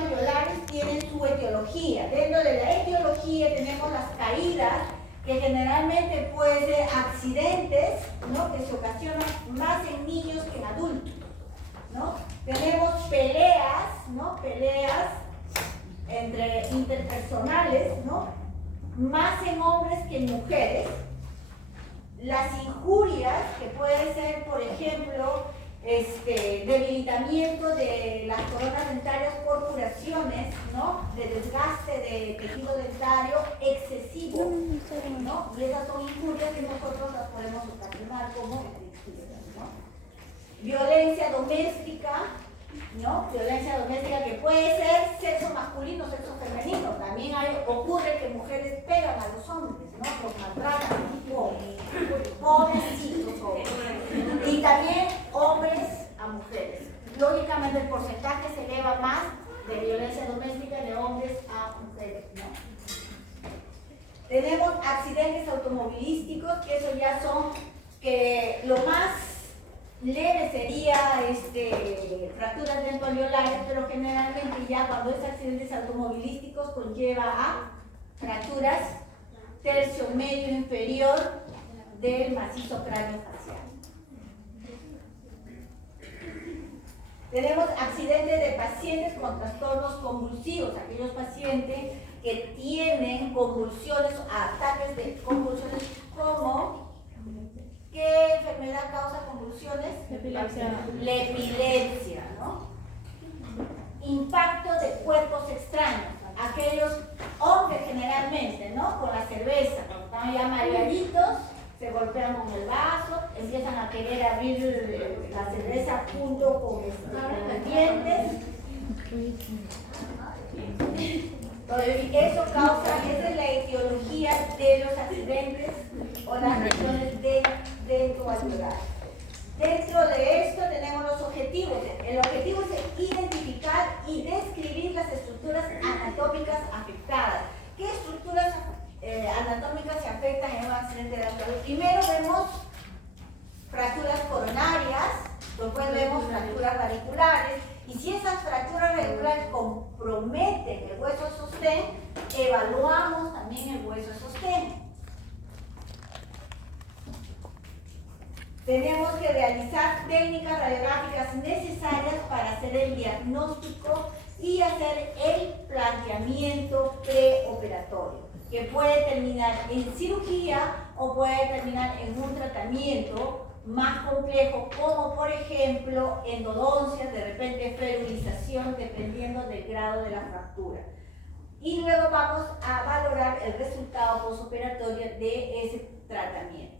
alveolares tienen su etiología. Dentro de la etiología tenemos las caídas, que generalmente pueden ser accidentes, ¿no?, que se ocasionan más en niños que en adultos, ¿no? Tenemos peleas, ¿no?, peleas entre interpersonales, ¿no?, más en hombres que en mujeres. Las injurias, que puede ser, por ejemplo, debilitamiento de las coronas dentarias por curaciones, ¿no?, de desgaste de tejido dentario excesivo, ¿no? Y esas son injurias que nosotros las podemos ocasionar como injurias, ¿no? Violencia doméstica, ¿no? Violencia doméstica que puede ser sexo masculino, sexo femenino. También ocurre que mujeres pegan a los hombres, ¿no?, los maltratan, pobrecitos. Y también hombres a mujeres. Lógicamente el porcentaje se eleva más de violencia doméstica de hombres a mujeres, ¿no? Tenemos accidentes automovilísticos, que eso ya son, que lo más leve sería fracturas dentoalveolares, pero generalmente ya cuando es accidentes automovilísticos conlleva a fracturas tercio medio inferior del macizo cráneo facial. Tenemos accidentes de pacientes con trastornos convulsivos, aquellos pacientes que tienen convulsiones, ataques de convulsiones, como ¿qué enfermedad causa convulsiones? La epilepsia, ¿no? Impacto de cuerpos extraños, aquellos hombres generalmente, ¿no?, con la cerveza, cuando están ya mareaditos, se golpean con el vaso, empiezan a querer abrir la cerveza junto con los dientes. Eso causa, esa es la etiología de los accidentes o las lesiones dentoalveolares. Dentro de esto tenemos los objetivos. El objetivo es identificar y describir las estructuras anatómicas afectadas. ¿Qué estructuras anatómicas se afectan en un accidente dental? Primero vemos fracturas coronarias, después vemos fracturas radiculares, y si esas fracturas radiculares comprometen el hueso de sostén, evaluamos también el hueso de sostén. Tenemos que realizar técnicas radiográficas necesarias para hacer el diagnóstico y hacer el planteamiento preoperatorio, que puede terminar en cirugía o puede terminar en un tratamiento más complejo, como por ejemplo endodoncia, de repente ferulización, dependiendo del grado de la fractura. Y luego vamos a valorar el resultado postoperatorio de ese tratamiento.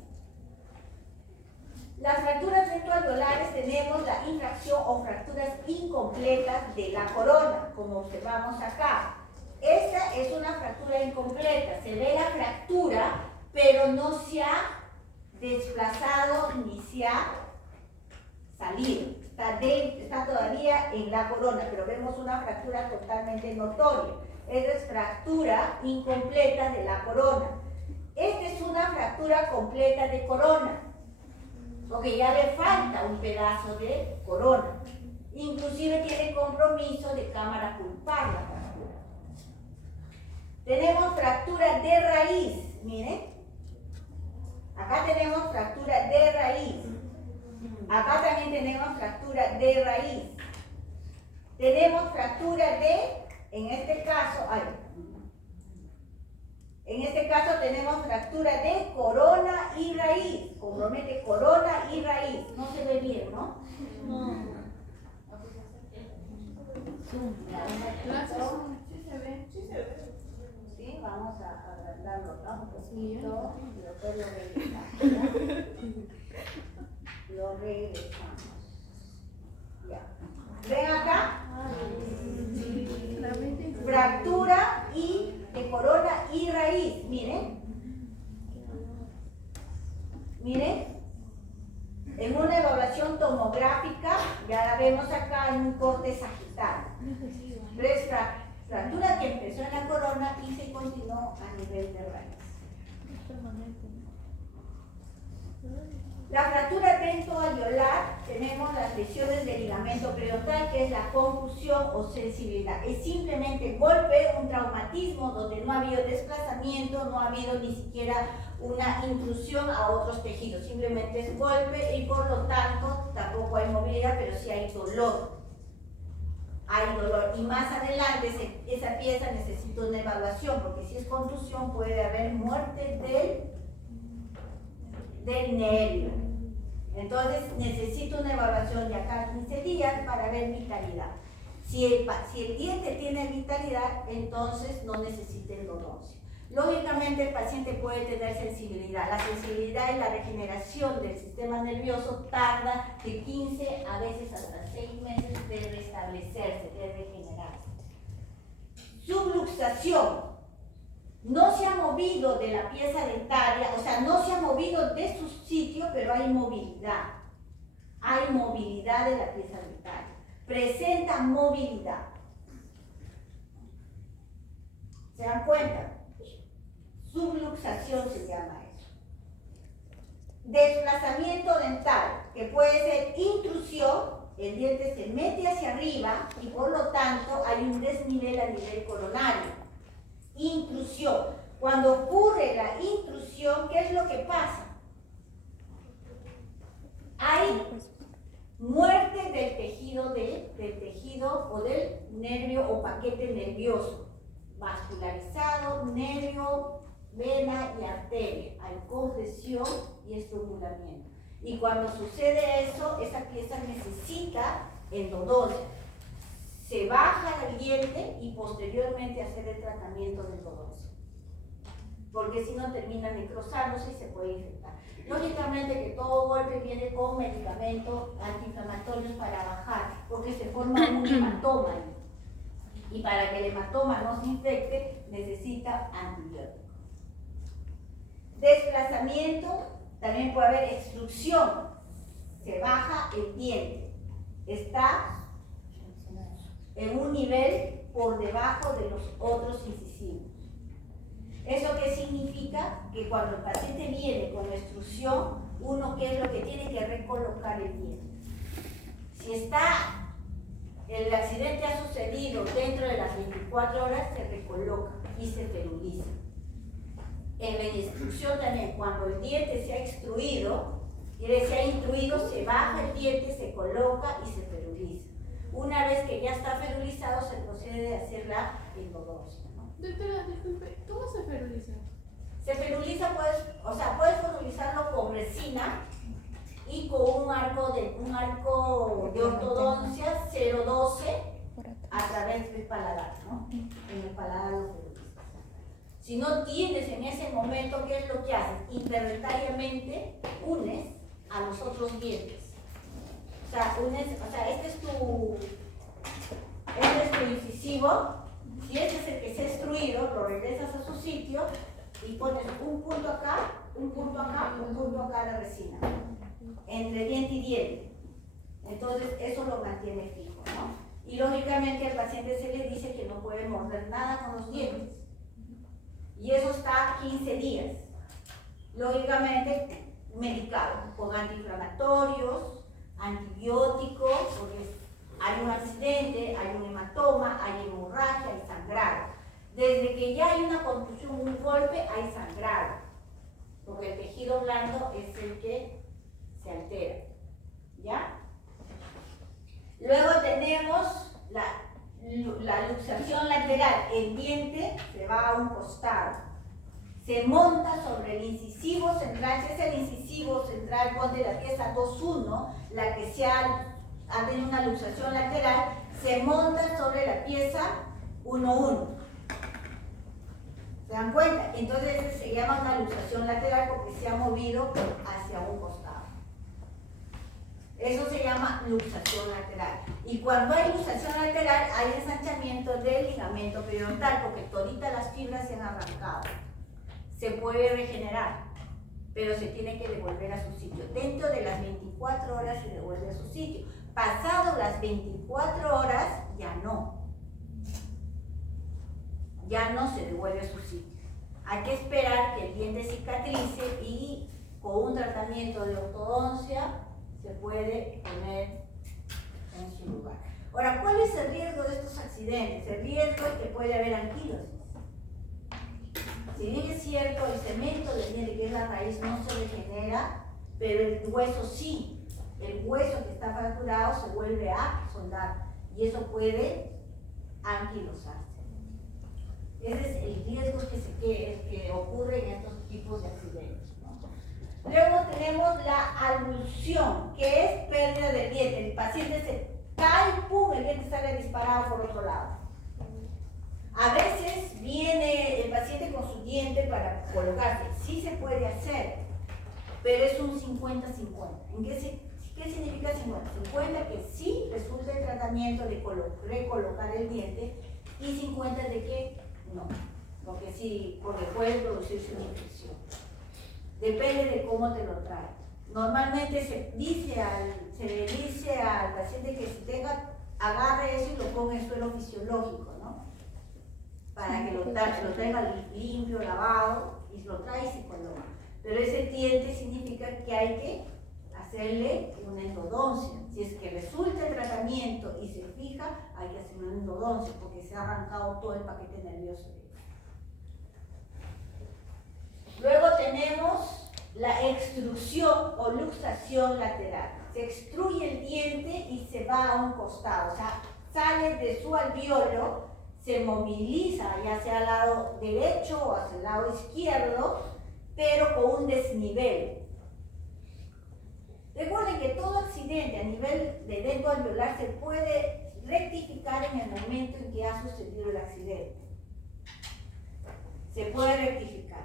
Las fracturas dentoalveolares tenemos la infracción o fracturas incompletas de la corona, como observamos acá. Esta es una fractura incompleta, se ve la fractura, pero no se ha desplazado ni se ha salido. Está todavía en la corona, pero vemos una fractura totalmente notoria. Esta es fractura incompleta de la corona. Esta es una fractura completa de corona, porque ya le falta un pedazo de corona. Inclusive tiene compromiso de cámara pulpar la fractura. Tenemos fractura de raíz, miren. Acá tenemos fractura de raíz. Acá también tenemos fractura de raíz. Tenemos fractura de, en este caso tenemos fractura de corona y raíz. Compromete corona y raíz. No se ve bien, ¿no? No. Sí se ve. Sí, vamos a agrandarlo, ¿no? Un poquito. Y después lo regresamos. Lo regresamos. Ya. ¿Ven acá? Fractura de corona y raíz. Miren. Miren. En una evaluación tomográfica, ya la vemos acá en un corte sagital. Es fractura que empezó en la corona y se continuó a nivel de raíz. La fractura dento-alveolar, tenemos las lesiones del ligamento periodontal, que es la confusión o sensibilidad. Es simplemente golpe, un traumatismo donde no ha habido desplazamiento, no ha habido ni siquiera una intrusión a otros tejidos. Simplemente es golpe y por lo tanto tampoco hay movilidad, pero sí hay dolor. Hay dolor. Y más adelante esa pieza necesita una evaluación, porque si es contusión puede haber muerte del nervio. Entonces necesito una evaluación de acá a 15 días para ver vitalidad. Si el diente tiene vitalidad, entonces no necesita endodoncia. Lógicamente el paciente puede tener sensibilidad. La sensibilidad y la regeneración del sistema nervioso tarda de 15 a veces hasta 6 meses de restablecerse, de regenerarse. Subluxación. No se ha movido de la pieza dentaria, o sea, no se ha movido de su sitio, pero hay movilidad. Hay movilidad de la pieza dentaria. Presenta movilidad. ¿Se dan cuenta? Subluxación se llama eso. Desplazamiento dental, que puede ser intrusión, el diente se mete hacia arriba y por lo tanto hay un desnivel a nivel coronario. Intrusión. Cuando ocurre la intrusión, ¿qué es lo que pasa? Hay muerte del tejido o del nervio o paquete nervioso, vascularizado, nervio, vena y arteria. Hay congestión y estrangulamiento. Y cuando sucede eso, esa pieza necesita endodoncia. Se baja el diente y posteriormente hacer el tratamiento de endodoncia. Porque si no termina necrosándose y se puede infectar. Lógicamente que todo golpe viene con medicamentos antiinflamatorios para bajar, porque se forma un hematoma ahí. Y para que el hematoma no se infecte, necesita antibiótico. Desplazamiento, también puede haber extrusión. Se baja el diente. Está en un nivel por debajo de los otros incisivos. ¿Eso qué significa? Que cuando el paciente viene con extrusión, uno qué es lo que tiene que recolocar el diente. Si el accidente ha sucedido dentro de las 24 horas, se recoloca y se feruliza. En la extrusión también, cuando el diente se ha extruido, se ha intruido, se baja el diente, se coloca y se feruliza. Una vez que ya está ferulizado, se procede a hacer la endodoncia. Doctora, disculpe, ¿cómo se feruliza? Se feruliza, puedes ferulizarlo con resina y con un arco de ortodoncia 0,12 a través del paladar, ¿no? En el paladar lo ferulizas. Si no tienes en ese momento, ¿qué es lo que haces? Interdentariamente unes a los otros dientes. Este es tu incisivo. Si este es el que se ha extruido, lo regresas a su sitio y pones un punto acá, un punto acá, un punto acá de resina, entre diente y diente. Entonces eso lo mantiene fijo, ¿no? Y lógicamente al paciente se le dice que no puede morder nada con los dientes. Y eso está 15 días. Lógicamente medicado con antiinflamatorios, antibióticos, porque hay un accidente, hay un hematoma, hay hemorragia, hay sangrado. Desde que ya hay una contusión, un golpe, hay sangrado, porque el tejido blando es el que se altera. ¿Ya? Luego tenemos la luxación lateral. El diente se va a un costado, se monta sobre el incisivo central. Si es el incisivo central, ponte la pieza 2-1, la que se ha tenido una luxación lateral, se monta sobre la pieza 1-1. ¿Se dan cuenta? Entonces se llama una luxación lateral porque se ha movido hacia un costado. Eso se llama luxación lateral. Y cuando hay luxación lateral, hay ensanchamiento del ligamento periodontal, porque toditas las fibras se han arrancado. Se puede regenerar, pero se tiene que devolver a su sitio. Dentro de las 24 horas se devuelve a su sitio. Pasado las 24 horas, ya no. Ya no se devuelve a su sitio. Hay que esperar que el diente cicatrice y con un tratamiento de ortodoncia se puede poner en su lugar. Ahora, ¿cuál es el riesgo de estos accidentes? El riesgo es que puede haber anquilosis. Si bien es cierto, el cemento del diente, que es la raíz, no se regenera, pero el hueso sí. El hueso que está fracturado se vuelve a soldar y eso puede anquilosarse. Ese es el riesgo que ocurre en estos tipos de accidentes, ¿no? Luego tenemos la avulsión, que es pérdida del diente. El paciente se cae, ¡pum!, el diente sale disparado por otro lado. A veces viene el paciente con su diente para colocarse. Sí se puede hacer, pero es un 50-50. ¿Qué significa 50? 50 que sí resulta el tratamiento de recolocar el diente y 50 de que no, porque puede producirse una infección. Depende de cómo te lo trae. Normalmente se le dice al paciente que si agarre eso y lo ponga en suelo fisiológico, ¿no? Para que lo traiga limpio, lavado, y lo trae y se coloca. Pero ese diente significa que hay que hacerle una endodoncia. Si es que resulta el tratamiento y se fija, hay que hacer una endodoncia porque se ha arrancado todo el paquete nervioso. Luego tenemos la extrusión o luxación lateral. Se extruye el diente y se va a un costado, o sea, sale de su alveolo, se moviliza ya sea al lado derecho o hacia el lado izquierdo, pero con un desnivel. Recuerden que todo accidente a nivel de dento alveolar se puede rectificar en el momento en que ha sucedido el accidente. Se puede rectificar,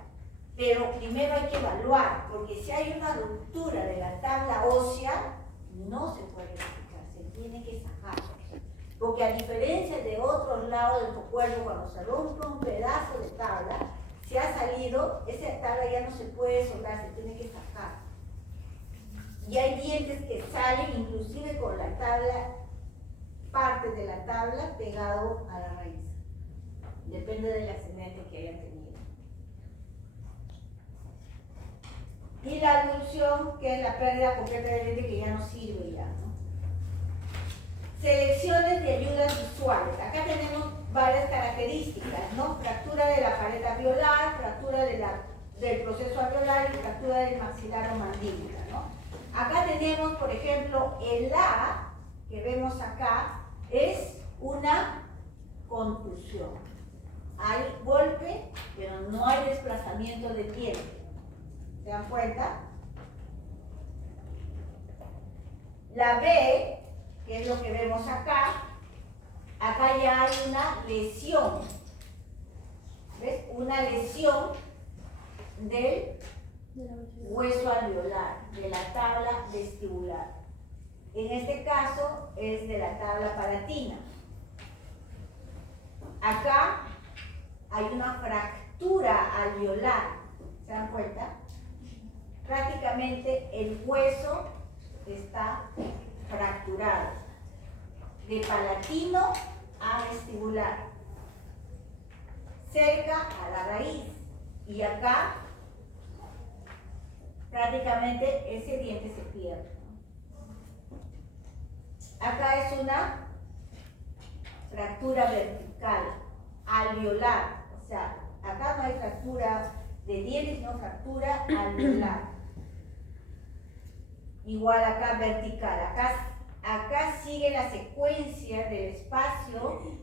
pero primero hay que evaluar, porque si hay una ruptura de la tabla ósea, no se puede rectificar, se tiene que sacar. Porque a diferencia de otros lados de tu cuerpo, cuando se rompe un pedazo de tabla, si ha salido, esa tabla ya no se puede soldar, se tiene que sacar. Y hay dientes que salen inclusive con la tabla, parte de la tabla pegado a la raíz. Depende del accidente que hayan tenido. Y la avulsión, que es la pérdida completa del diente que ya no sirve ya, ¿no? Selecciones de ayudas visuales. Acá tenemos varias características, ¿no? Fractura de la pared alveolar, fractura del proceso alveolar y fractura del maxilar o mandíbula, ¿no? Acá tenemos, por ejemplo, el A, que vemos acá, es una contusión. Hay golpe, pero no hay desplazamiento de diente. ¿Se dan cuenta? La B, que es lo que vemos acá ya hay una lesión. ¿Ves? Una lesión del hueso alveolar, de la tabla vestibular. En este caso es de la tabla palatina. Acá hay una fractura alveolar. ¿Se dan cuenta? Prácticamente el hueso está fracturado. De palatino a vestibular. Cerca a la raíz. Y acá prácticamente ese diente se pierde. Acá es una fractura vertical, alveolar. O sea, acá no hay fractura de diente, sino fractura alveolar. Igual acá vertical. Acá sigue la secuencia del espacio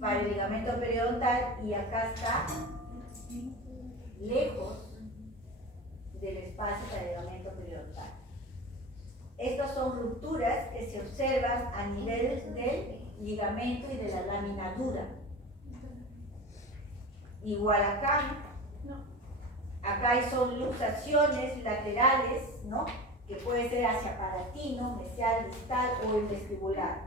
para el ligamento periodontal y acá está lejos del espacio para el ligamento periodontal. Estas son rupturas que se observan a nivel del ligamento y de la lámina dura. Igual acá, acá son luxaciones laterales, ¿no? Que puede ser hacia palatino, mesial, distal o el vestibular.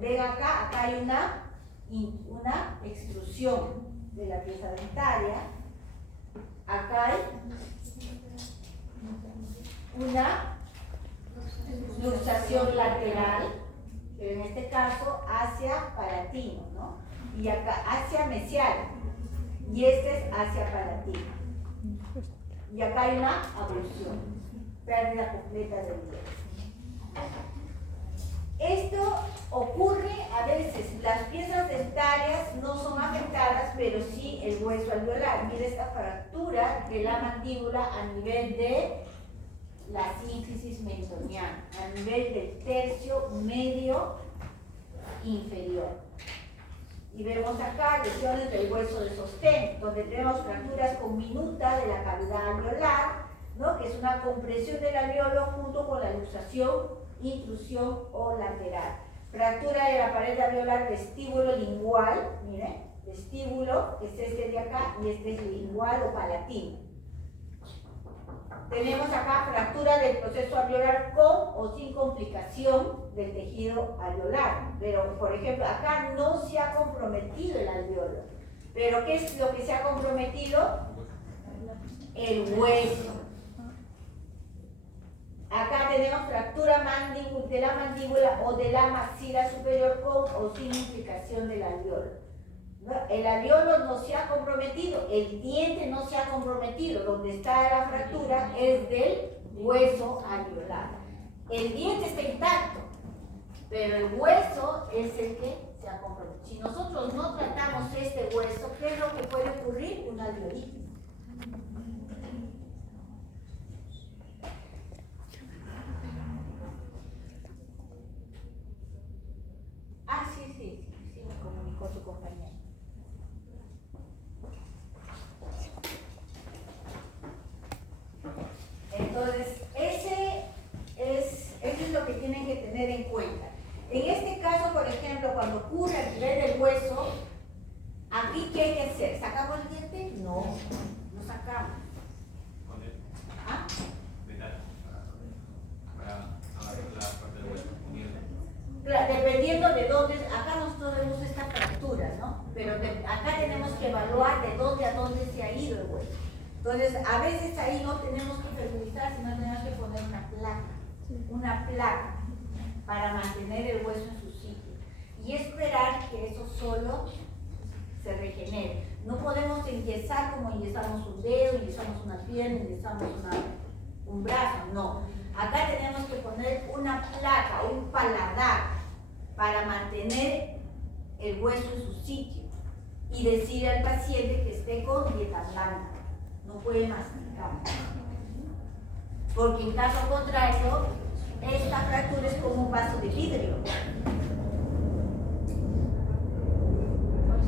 Ven acá hay una extrusión de la pieza dentaria. Acá hay una luxación lateral, pero en este caso hacia palatino, ¿no? Y acá hacia mesial, y este es hacia palatino. y acá hay una abulsión, pérdida completa del hielo. Esto ocurre a veces, las piezas dentarias no son afectadas, pero sí el hueso alveolar. Mira esta fractura de la mandíbula a nivel de la sínfisis mentoniana, a nivel del tercio medio inferior. Y vemos acá lesiones del hueso de sostén, donde tenemos fracturas con minuta de la cavidad alveolar, ¿no? Que es una compresión del alveolo junto con la luxación, intrusión o lateral. Fractura de la pared alveolar vestíbulo lingual, miren, vestíbulo, que es este de acá, y este es lingual o palatino. Tenemos acá fractura del proceso alveolar con o sin complicación del tejido alveolar. Pero, por ejemplo, acá no se ha comprometido el alveolo. ¿Pero qué es lo que se ha comprometido? El hueso. Acá tenemos fractura de la mandíbula o de la maxila superior con o sin implicación del alveolo. El alveolo no se ha comprometido, el diente no se ha comprometido. Donde está la fractura es del hueso alveolar. El diente está intacto, pero el hueso es el que se ha comprometido. Si nosotros no tratamos este hueso, ¿qué es lo que puede ocurrir? Una alveolitis. Ah, sí, me comunicó su compañero. Entonces, eso es lo que tienen que tener en cuenta. En este caso, por ejemplo, cuando ocurre a nivel del hueso, aquí ¿qué hay que hacer? ¿Sacamos el diente? No, no sacamos. ¿Ah? Claro, dependiendo de dónde, acá nosotros vemos esta fractura, ¿no? Pero acá tenemos que evaluar de dónde a dónde se ha ido el hueso. Entonces, a veces ahí no tenemos que fertilizar, sino tenemos que poner una placa para mantener el hueso en su sitio y esperar que eso solo se regenere. No podemos enyesar como enyesamos un dedo, enyesamos una pierna, enyesamos un brazo, no. Acá tenemos que poner una placa, un paladar para mantener el hueso en su sitio y decir al paciente que esté con dieta blanda. No puede masticar, porque en caso contrario esta fractura es como un vaso de vidrio.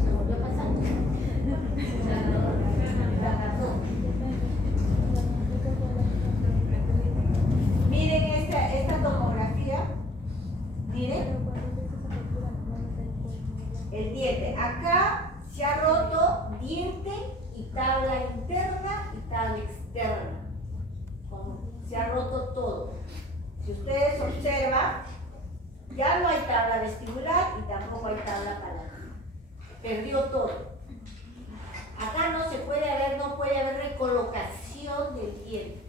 ¿Se volvió a pasar? Miren esta tomografía, miren el diente. Acá se ha roto diente y tabla interna y tabla externa. Se ha roto todo. Si ustedes observan, ya no hay tabla vestibular y tampoco hay tabla palatina. Perdió todo. Acá no puede haber recolocación del diente.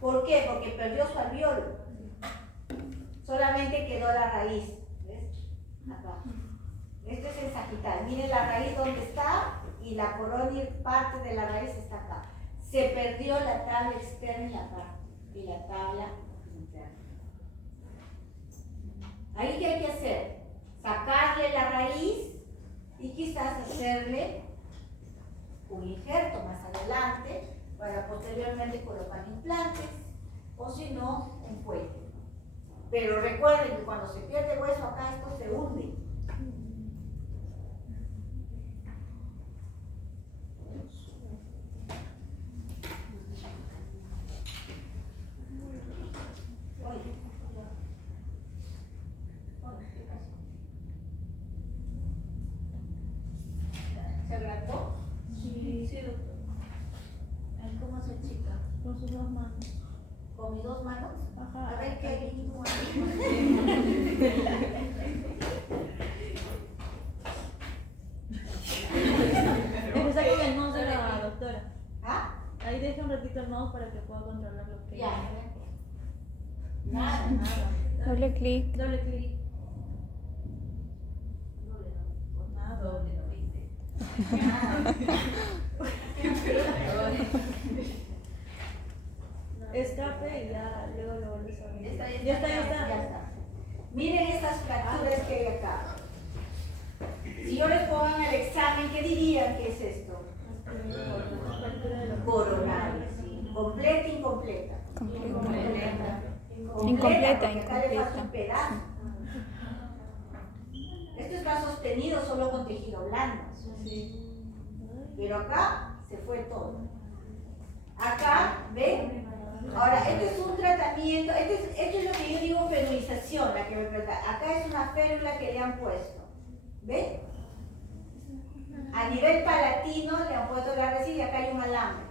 ¿Por qué? Porque perdió su alveolo. Solamente quedó la raíz. ¿Ves? Acá. Este es el sagital. Miren la raíz donde está y la corona y parte de la raíz está acá. Se perdió la tabla externa y la tabla interna. Ahí ¿qué hay que hacer? Sacarle la raíz y quizás hacerle un injerto más adelante para posteriormente colocar implantes o si no, un puente. Pero recuerden que cuando se pierde hueso acá esto se hunde. ¿Se agrandó? Sí, doctor. ¿Cómo se chica? Con sus dos manos. ¿Con mis dos manos? Ajá. A ver qué mismo Empieza con el mouse de la doctora. ¿Ah? Ahí deja un ratito el mouse para que pueda controlar lo que... Ya. Nada. Doble clic. Doble clic. Nada. Doble, no viste. Escape y ya, luego lo vuelves a abrir. Ya Ya está. Miren estas fracturas que hay acá. Si yo les pongo en el examen, ¿qué dirían que es esto? Coronal, sí. Completa, incompleta. Completa. Completa, porque acá le Incompleta. falta un pedazo. Esto está sostenido solo con tejido blando. Pero acá se fue todo. Acá, ¿ven? Ahora, esto es un tratamiento, esto es lo que yo digo ferulización, la que me pregunta. Acá es una férula que le han puesto. ¿Ven? A nivel palatino le han puesto la resina y acá hay un alambre.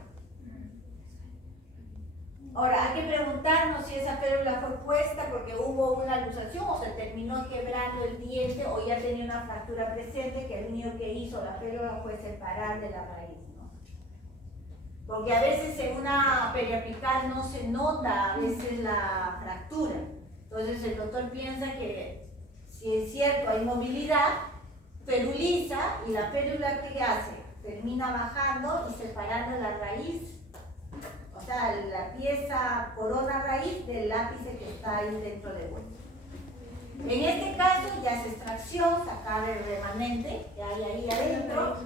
Ahora, hay que preguntarnos si esa férula fue puesta porque hubo una luxación o se terminó quebrando el diente o ya tenía una fractura presente que el único que hizo la férula fue separar de la raíz, ¿no? Porque a veces en una periapical no se nota a veces la fractura. Entonces el doctor piensa que si es cierto hay movilidad, feruliza y la férula ¿qué hace? Termina bajando y separando la raíz. O sea, la pieza corona raíz del lápice que está ahí dentro del hueso. En este caso ya es extracción, sacar el remanente que hay ahí adentro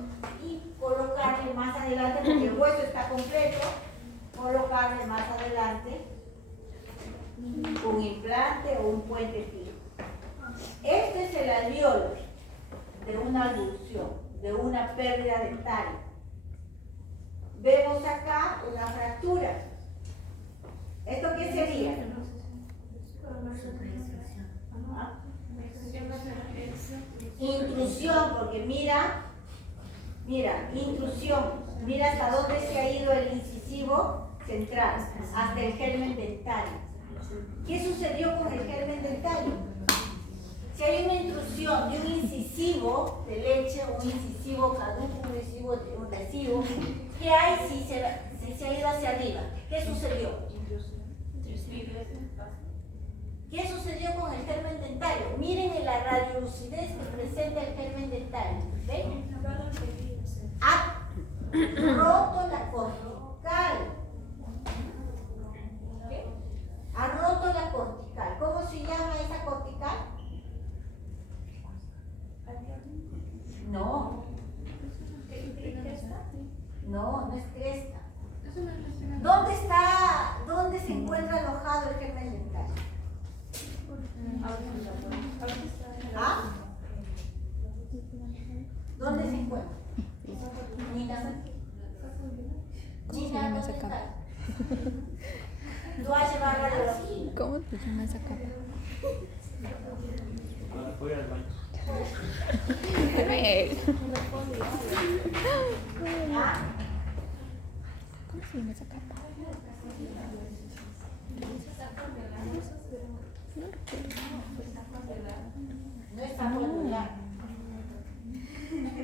y colocarle más adelante, porque el hueso está completo, colocarle más adelante un implante o un puente fijo. Este es el alveolo de una abducción, de una pérdida dental. Vemos acá una fractura. ¿Esto qué sería? ¿Ah? Intrusión, porque mira, intrusión. Mira hasta dónde se ha ido el incisivo central, hasta el germen dentario. ¿Qué sucedió con el germen dentario? Si hay una intrusión de un incisivo de leche, un incisivo caduco, un incisivo residuo, ¿qué hay si se ha ido hacia arriba? ¿Qué sucedió? ¿Qué sucedió con el germen dentario? Miren la radiolucidez que presenta el germen dentario. ¿Ven? Ha roto la cortical. ¿Okay? Ha roto la cortical. ¿Cómo se llama esa cortical? No. No, no es cresta. ¿Dónde se encuentra alojado el germen dental? ¿Ah? ¿Dónde se encuentra? Nina, ¿dónde está? Tú vas a llevar radiología. ¿Cómo te llama esa capa? Voy al baño. ¿Ah? ¿Cómo se llama esa capa? No está por lugar.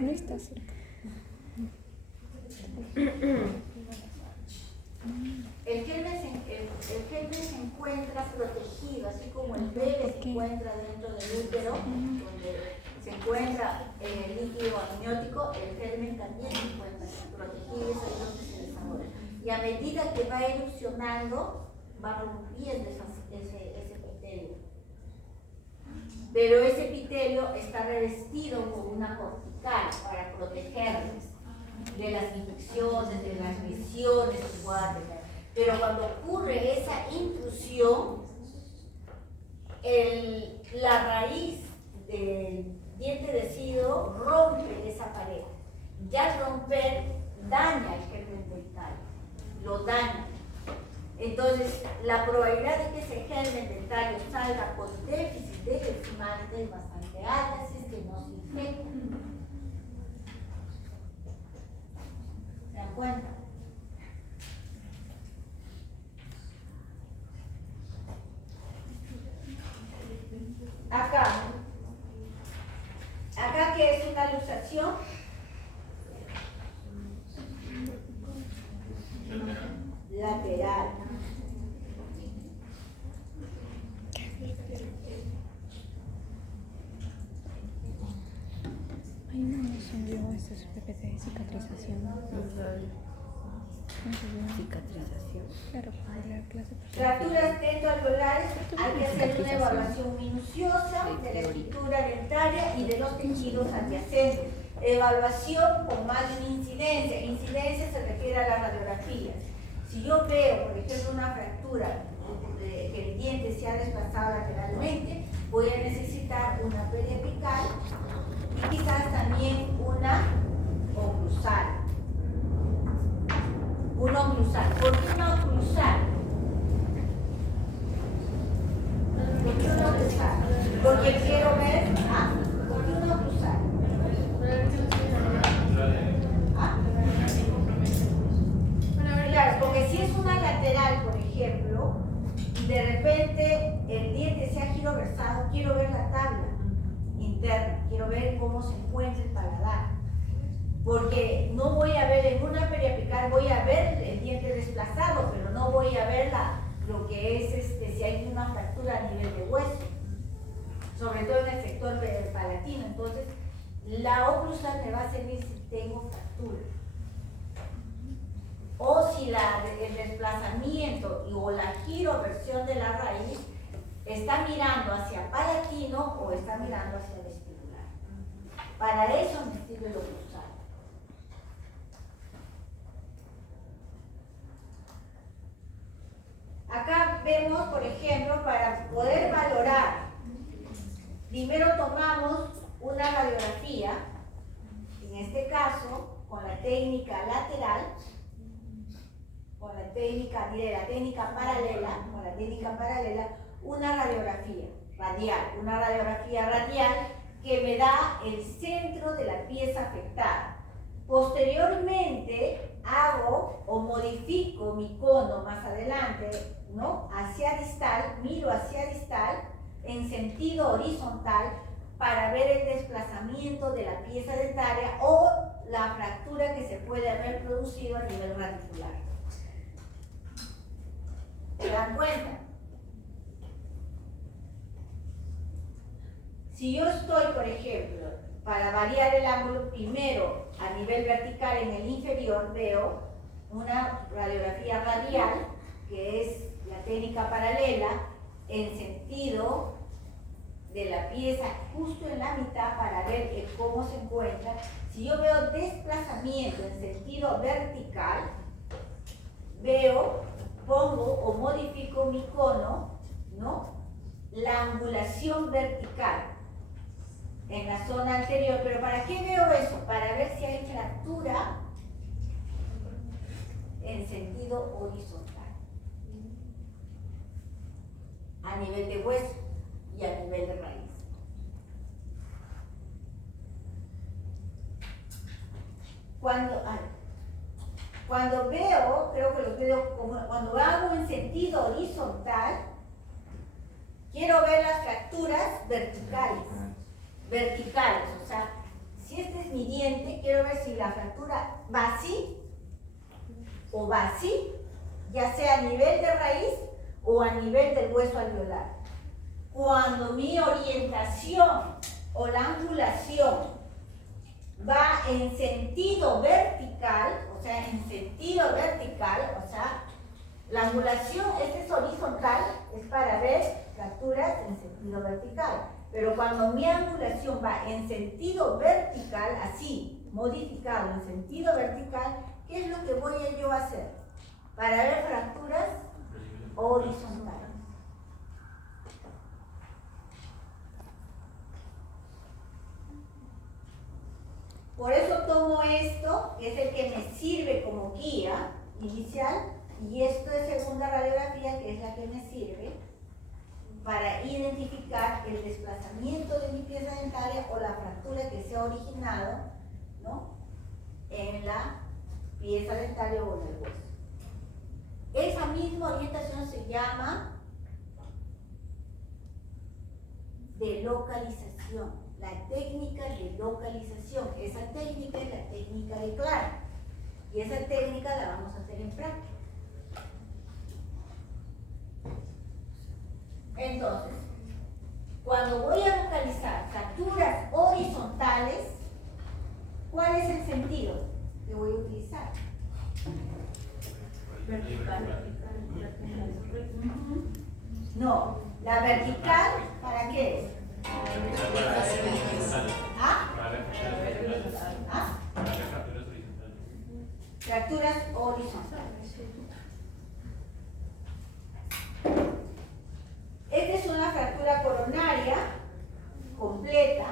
No está cerca. El germen se encuentra protegido, así como el bebé se encuentra dentro del útero, donde se encuentra el líquido amniótico, el germen también se encuentra protegido, es ahí donde se desarrolla. Y a medida que va erupcionando, va rompiendo ese epitelio. Pero ese epitelio está revestido con una cortical para protegernos de las infecciones, de las lesiones que puedan tener. Pero cuando ocurre esa intrusión, la raíz del diente deciduo rompe esa pared. Ya al romper daña el germen dental, lo daña. Entonces, la probabilidad de que ese germen dentario salga con déficit de esmalte es bastante alta, si es que no se infecta. ¿Se dan cuenta? Acá que es una luxación. Lateral. Ay, no, son yo, esto es PPT de cicatrización. Cicatrización. Claro, para la clase. Fracturas dentaluares, hay que hacer una evaluación minuciosa de la estructura dentaria y de los tejidos adyacentes. Evaluación con más de una incidencia. Incidencia se refiere a las radiografías. Si yo veo, por ejemplo, una fractura que el diente se ha desplazado lateralmente, voy a necesitar una periapical y quizás también una oclusal. Una oclusal. ¿Por qué una oclusal? ¿Por qué una oclusal? Porque quiero ver. ¿Ah? ¿Por qué una oclusal? ¿Ah? Claro, porque si es una lateral, por ejemplo, y de repente el diente se ha giroversado, quiero ver la tabla interna, quiero ver cómo se encuentra el paladar. Porque no voy a ver en una periapical, voy a ver el diente desplazado, pero no voy a ver lo que es si hay una fractura a nivel de hueso, sobre todo en el sector palatino. Entonces, la oclusal me va a servir si tengo fractura. O si el desplazamiento o la giroversión de la raíz está mirando hacia palatino o está mirando hacia vestibular. Para eso me sirve el oclusal. Acá vemos, por ejemplo, para poder valorar, primero tomamos una radiografía, en este caso, con la técnica lateral, con la técnica paralela, una radiografía radial que me da el centro de la pieza afectada. Posteriormente hago o modifico mi cono más adelante, ¿no? Hacia distal, miro hacia distal en sentido horizontal para ver el desplazamiento de la pieza dentaria o la fractura que se puede haber producido a nivel radicular. ¿Se dan cuenta? Si yo estoy, por ejemplo, para variar el ángulo primero a nivel vertical en el inferior, veo una radiografía radial, que es la técnica paralela, en sentido de la pieza justo en la mitad para ver cómo se encuentra. Si yo veo desplazamiento en sentido vertical, pongo o modifico mi cono, ¿no? La angulación vertical en la zona anterior. ¿Pero para qué veo eso? Para ver si hay fractura en sentido horizontal, a nivel de hueso y a nivel de raíz. Cuando veo, creo que lo veo como cuando hago en sentido horizontal, quiero ver las fracturas verticales, o sea, si este es mi diente, quiero ver si la fractura va así o va así, ya sea a nivel de raíz o a nivel del hueso alveolar. Cuando mi orientación o la angulación va en sentido vertical, o sea, la angulación, este es horizontal, es para ver fracturas en sentido vertical. Pero cuando mi angulación va en sentido vertical, así, modificado en sentido vertical, ¿qué es lo que voy yo a hacer? Para ver fracturas horizontales. Por eso tomo esto, que es el que me sirve como guía inicial, y esto es segunda radiografía, que es la que me sirve para identificar el desplazamiento de mi pieza dentaria o la fractura que se ha originado, ¿no?, en la pieza dentaria o en el hueso. Esa misma orientación se llama de localización, la técnica de localización. Esa técnica es la técnica de Clark y esa técnica la vamos a hacer en práctica. Entonces, cuando voy a localizar fracturas horizontales, ¿cuál es el sentido que voy a utilizar? No, la vertical, ¿para qué es? ¿Ah? ¿Ah? Fracturas horizontales. Esta es una fractura coronaria completa.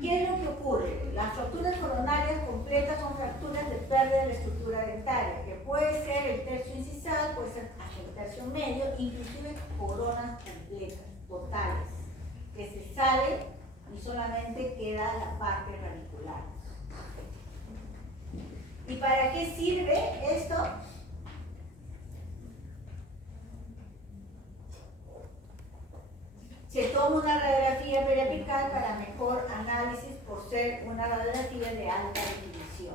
¿Qué es lo que ocurre? Las fracturas coronarias completas son fracturas de pérdida de la estructura dentaria, que puede ser el tercio incisal, puede ser hasta el tercio medio, inclusive coronas completas, totales, que se sale y solamente queda la parte radicular. ¿Y para qué sirve esto? Se toma una radiografía periapical para mejor análisis por ser una radiografía de alta definición.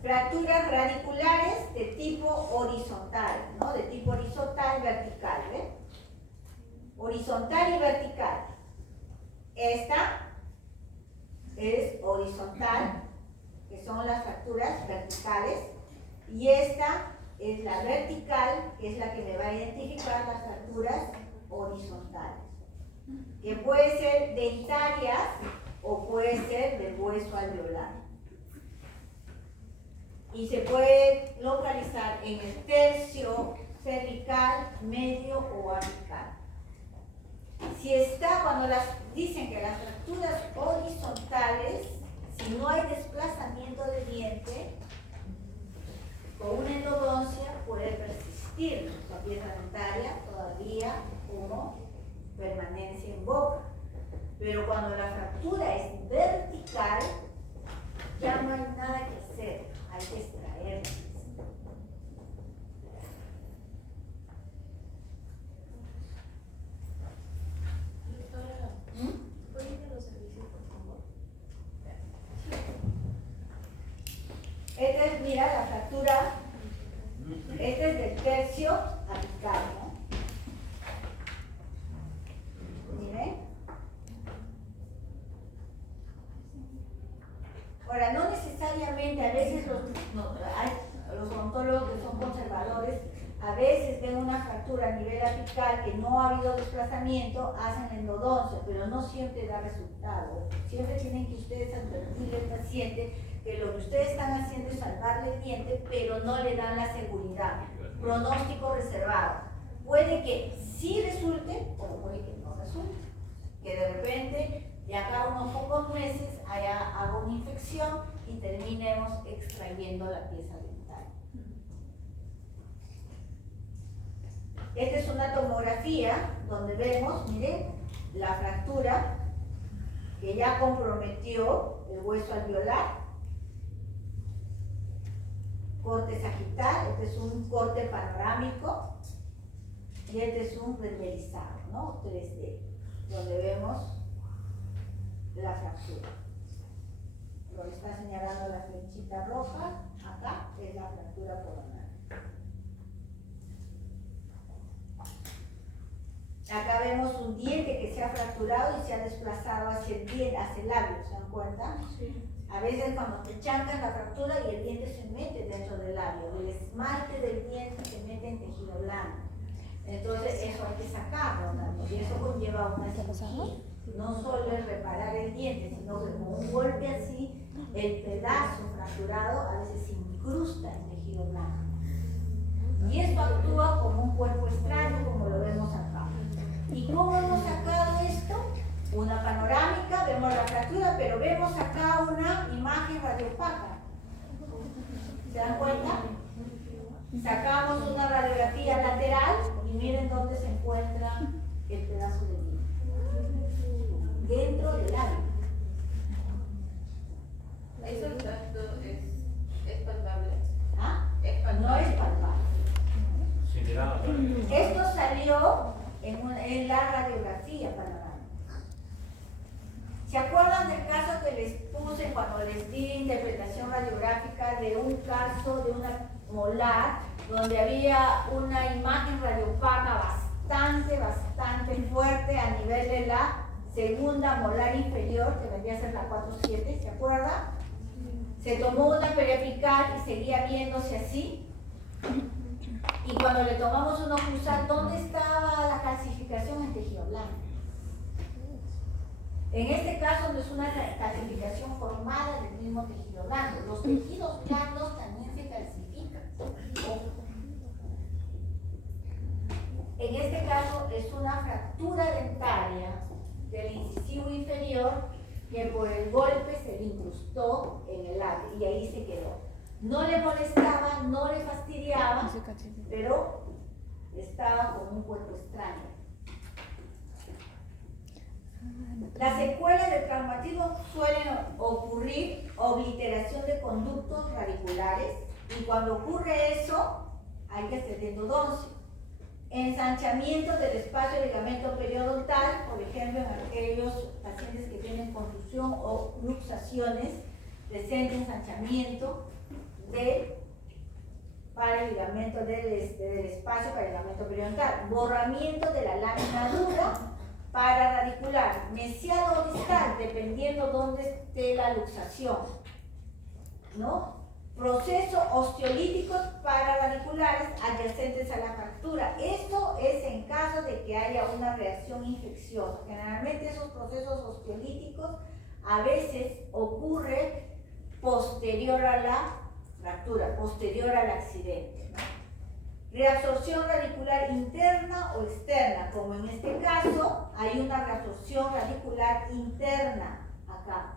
Fracturas radiculares de tipo horizontal, ¿no? De tipo horizontal, vertical, ¿ves? Horizontal y vertical. Esta es horizontal, que son las fracturas verticales, y esta es la vertical, que es la que me va a identificar las fracturas horizontales, que puede ser dentarias o puede ser del hueso alveolar. Y se puede localizar en el tercio cervical, medio o apical. Si está, cuando dicen que las fracturas horizontales, si no hay desplazamiento de diente, con una endodoncia puede persistir la pieza dentaria todavía como permanencia en boca. Pero cuando la fractura es vertical, ya no hay nada que hacer, hay que extraerla. Esta es, mira, la fractura, este es del tercio apical, ¿no? Miren. Ahora, no necesariamente, a veces los odontólogos que son conservadores, a veces ven una fractura a nivel apical que no ha habido desplazamiento, hacen endodoncia, pero no siempre da resultado. Siempre tienen que ustedes advertirle al paciente que lo que ustedes están haciendo es salvarle el diente, pero no le dan la seguridad. Pronóstico reservado. Puede que sí resulte, o puede que no resulte. Que de repente, de acá a unos pocos meses, haga una infección y terminemos extrayendo la pieza dental. Esta es una tomografía donde vemos, miren, la fractura que ya comprometió el hueso alveolar. Corte sagital, este es un corte panorámico y este es un renderizado, ¿no? 3D, donde vemos la fractura. Lo está señalando la flechita roja, acá es la fractura coronaria. Acá vemos un diente que se ha fracturado y se ha desplazado hacia el diente, hacia el labio, ¿se dan cuenta? Sí. A veces cuando te chancas la fractura y el diente se mete dentro del labio, el esmalte del diente se mete en tejido blando. Entonces eso hay que sacarlo, ¿no? Y eso conlleva una cirugía. No solo es reparar el diente, sino que con un golpe así, el pedazo fracturado a veces se incrusta en tejido blando. Y esto actúa como un cuerpo extraño, como lo vemos acá. ¿Y cómo hemos sacado esto? Una panorámica, vemos la fractura, pero vemos acá una imagen radiopaca. ¿Se dan cuenta? Sacamos una radiografía lateral y miren dónde se encuentra el pedazo de diente. Dentro del labio. ¿Eso exacto es palpable? ¿Ah? Es palpable. No es palpable. Sí, Esto salió en la radiografía panorámica. ¿Se acuerdan del caso que les puse cuando les di interpretación radiográfica de un caso de una molar donde había una imagen radiopaca bastante fuerte a nivel de la segunda molar inferior, que vendría a ser la 4-7, ¿se acuerda? Se tomó una periapical y seguía viéndose así. Y cuando le tomamos un oclusal, ¿dónde estaba la calcificación en tejido blando? En este caso no es una calcificación formada del mismo tejido blando. Los tejidos blandos también se calcifican. En este caso es una fractura dentaria del incisivo inferior que por el golpe se le incrustó en el labio y ahí se quedó. No le molestaba, no le fastidiaba, pero estaba con un cuerpo extraño. Las secuelas del traumatismo suelen ocurrir obliteración de conductos radiculares y cuando ocurre eso hay que hacer endodoncia. Ensanchamiento del espacio del ligamento periodontal, por ejemplo, en aquellos pacientes que tienen contusión o luxaciones, presenta ensanchamiento para el ligamento del espacio para el ligamento periodontal. Borramiento de la lámina dura para radicular, mesiano o distal, dependiendo dónde esté la luxación, ¿no? Procesos osteolíticos para radiculares adyacentes a la fractura. Esto es en caso de que haya una reacción infecciosa. Generalmente esos procesos osteolíticos a veces ocurren posterior a la fractura, posterior al accidente, ¿no? Reabsorción radicular interna o externa, como en este caso hay una reabsorción radicular interna acá,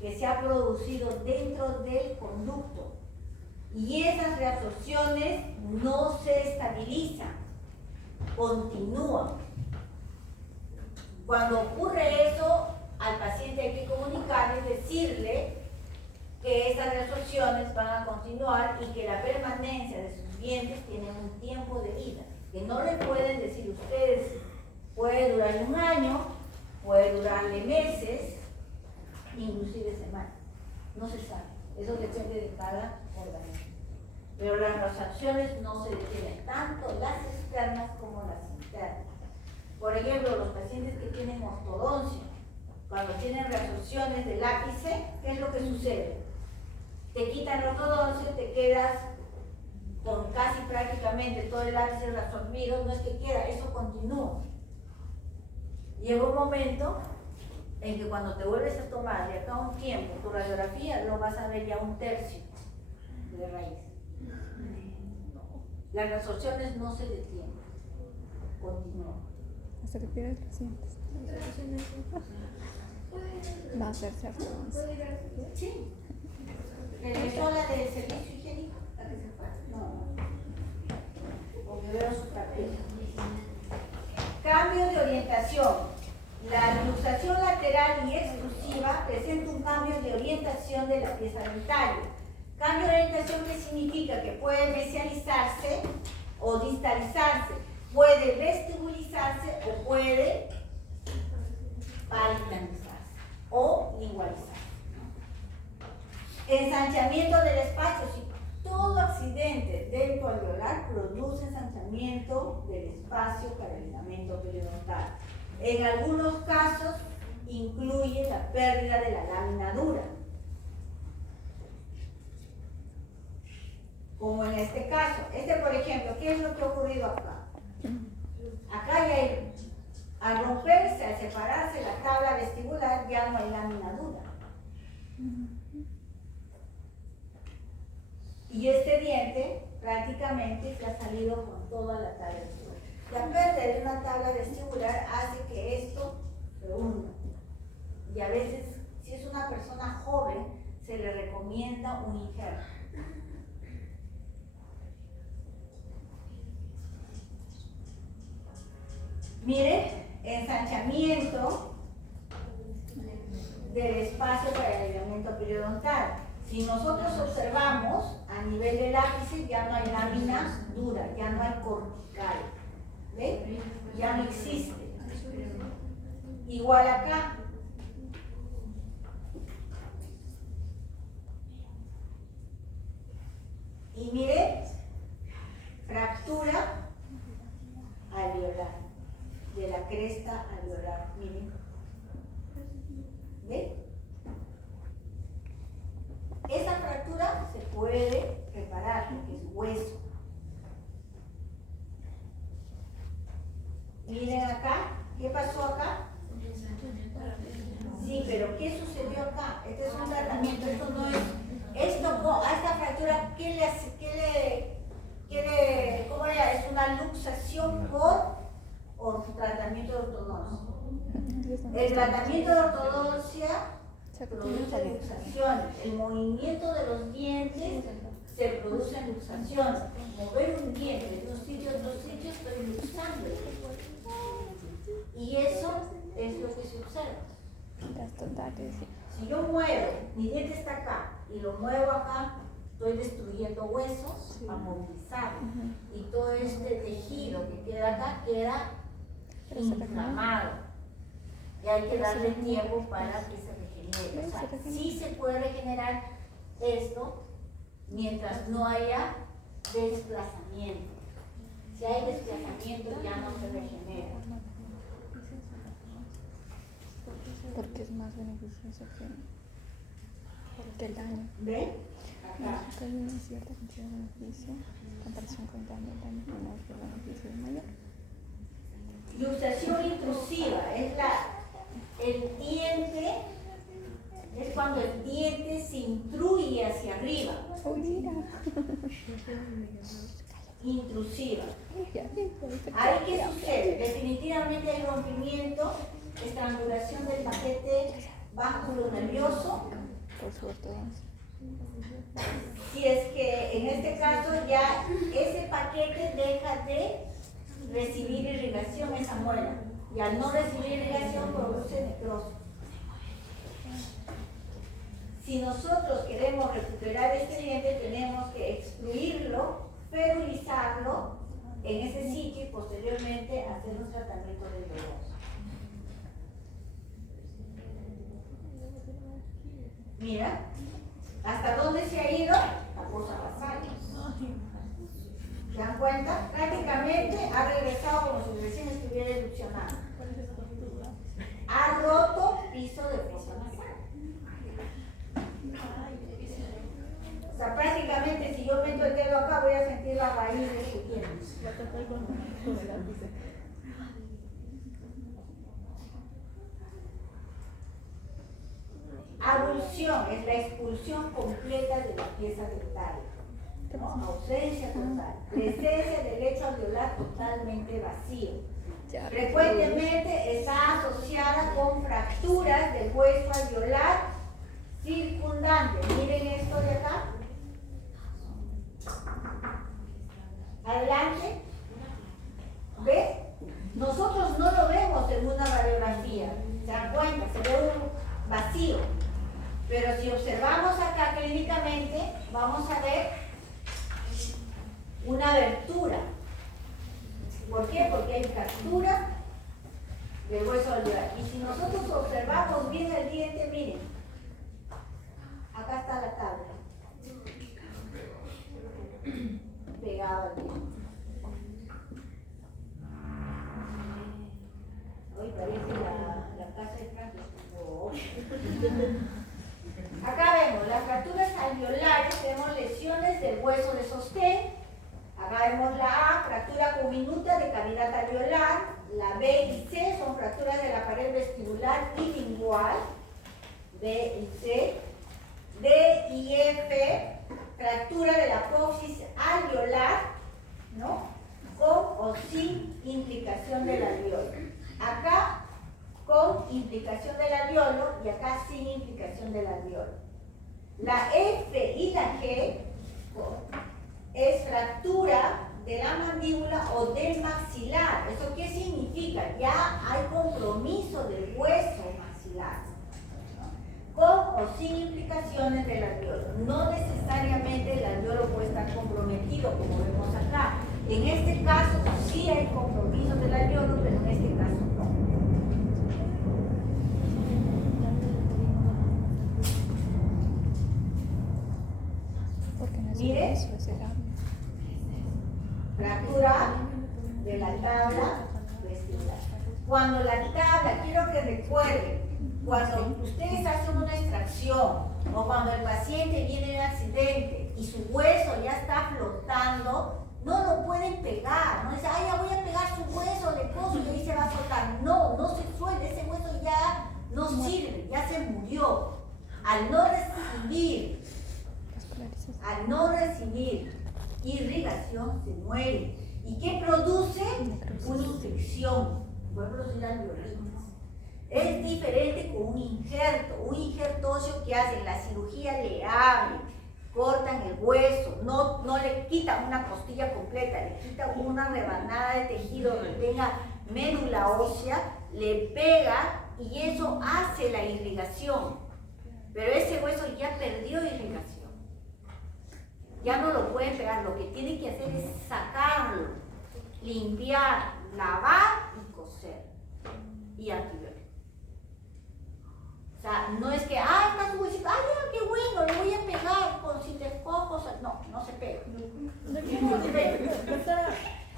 que se ha producido dentro del conducto y esas reabsorciones no se estabilizan, continúan. Cuando ocurre eso, al paciente hay que comunicarle, decirle que esas reabsorciones van a continuar y que la permanencia de sus dientes tiene un tiempo de vida, que no le pueden decir ustedes, puede durarle un año, puede durarle meses, inclusive semanas, no se sabe, eso depende de cada organismo. Pero las reabsorciones no se detienen, tanto las externas como las internas. Por ejemplo, los pacientes que tienen ortodoncia, cuando tienen reabsorciones del ápice, ¿qué es lo que sucede? Te quitan la ortodoncia y te quedas con casi prácticamente todo el ápice reabsorbido, no es que queda, eso continúa. Llega un momento en que cuando te vuelves a tomar de acá un tiempo tu radiografía, lo vas a ver ya un tercio de raíz. Las reabsorciones no se detienen, continúan. Hasta que pierdes los dientes. Va a hacerse ortodoncia. Sí. ¿Regresó la del servicio higiénico? ¿La que se fue? No. Porque veo su carpeta. Cambio de orientación. La luxación lateral y exclusiva presenta un cambio de orientación de la pieza dentaria. Cambio de orientación que significa que puede mesializarse o distalizarse, puede vestibulizarse o puede palatinizarse o lingualizarse. Ensanchamiento del espacio. Si todo accidente dentro alveolar produce ensanchamiento del espacio para el ligamento periodontal. En algunos casos incluye la pérdida de la lámina dura, como en este caso. Por ejemplo, ¿qué es lo que ha ocurrido acá? Acá ya hay, al romperse, al separarse la tabla vestibular, ya no hay lámina dura. Y este diente prácticamente se ha salido con toda la tabla vestibular. La pérdida de una tabla vestibular hace que esto se hunda. Y a veces, si es una persona joven, se le recomienda un injerto. Mire, ensanchamiento del espacio para el ligamento periodontal. Si nosotros observamos a nivel del ápice, ya no hay lámina dura, ya no hay cortical. ¿Ve? Ya no existe. Igual acá. Y mire, fractura alveolar, de la cresta alveolar. Miren, ¿Ve? Esa fractura se puede reparar porque es hueso. Miren acá, ¿qué pasó acá? Sí, pero ¿qué sucedió acá? Este es un tratamiento, esto no es, a esta fractura, ¿qué le hace? ¿Cómo era? Es una luxación por tratamiento de ortodoncia. El tratamiento de ortodoncia produce luxación. El movimiento de los dientes se produce luxación. Mover un diente de un sitio a otro sitio, estoy luxando. Y eso es lo que se observa. Las totales. Si yo muevo, mi diente está acá y lo muevo acá, estoy destruyendo huesos para movilizar. Y todo este tejido que queda acá queda inflamado. Y hay que darle tiempo para que se regenere. O sea, sí se puede regenerar esto mientras no haya desplazamiento. Si hay desplazamiento ya no se regenera. Porque es más beneficioso que el daño. ¿Ven? Acá. Acá hay una cierta cantidad de beneficio en comparación con el daño menor que el beneficio es mayor. Luxación intrusiva es el diente, es cuando el diente se intruye hacia arriba. ¡Oh, mira! Intrusiva. Ya, Ahí qué sucede, definitivamente hay rompimiento, estrangulación del paquete báculo nervioso. por su ortodoncia. Si es que en este caso ya ese paquete deja de recibir irrigación, esa muela, y al no recibir irrigación produce necrosis. Si nosotros queremos recuperar este diente, tenemos que extruirlo, ferulizarlo en ese sitio y posteriormente hacer un tratamiento de dolor. Mira, ¿hasta dónde se ha ido? La fosa basal. ¿Se dan cuenta? Prácticamente ha regresado como si recién estuviera erupcionando. Ha roto piso de fosa nasal. O sea, prácticamente si yo meto el dedo acá voy a sentir la raíz de su diente. Abulsión es la expulsión completa de la pieza dental. ¿No? Ausencia total. Presencia del lecho alveolar totalmente vacío. Frecuentemente está asociada con fracturas del hueso alveolar circundante. Miren esto de acá. Adelante. ¿Ves? Nosotros no lo vemos en una radiografía. ¿Se dan cuenta? Se ve un vacío. Pero si observamos acá clínicamente, vamos a ver una abertura. ¿Por qué? Porque hay fractura del hueso alveolar. Y si nosotros observamos bien el diente, miren, acá está la tabla, pegado al diente. Hoy parece la casa de Francisco. Oh. Acá vemos las fracturas alveolares, tenemos lesiones del hueso de sostén. Acá vemos la A, fractura comminuta de cavidad alveolar. La B y C son fracturas de la pared vestibular y lingual. B y C. D y F, fractura de la apófisis alveolar, ¿no? Con o sin implicación del alveolo. Acá con implicación del alveolo y acá sin implicación del alveolo. La F y la G es fractura de la mandíbula o del maxilar. ¿Eso qué significa? Ya hay compromiso del hueso maxilar, con o sin implicaciones del alveolo. No necesariamente el alveolo puede estar comprometido, como vemos acá. En este caso sí hay compromiso del alveolo, pero en este caso no. Porque no es el Mire. hueso, es el labio. Fractura de la tabla vestibular. Cuando la tabla, quiero que recuerden, cuando ustedes hacen una extracción o cuando el paciente viene de un accidente y su hueso ya está flotando, no lo pueden pegar, no es, ay, ya voy a pegar su hueso de coso y ahí se va a soltar. No, no se suelta, ese hueso ya no sirve, ya se murió. Al no recibir irrigación, se muere. ¿Y qué produce? Una infección, puede producir alveolitis. Es diferente con un injerto óseo que hacen la cirugía, le abren, cortan el hueso, no le quitan una costilla completa, le quitan una rebanada de tejido donde tenga médula ósea, le pega y eso hace la irrigación. Pero ese hueso ya perdió irrigación. Ya no lo pueden pegar, lo que tienen que hacer es sacarlo, limpiar, lavar y coser. Y antibiótico. O sea, no es que, está su huesito, qué bueno, le voy a pegar con citefocos. No se pega. Doctora,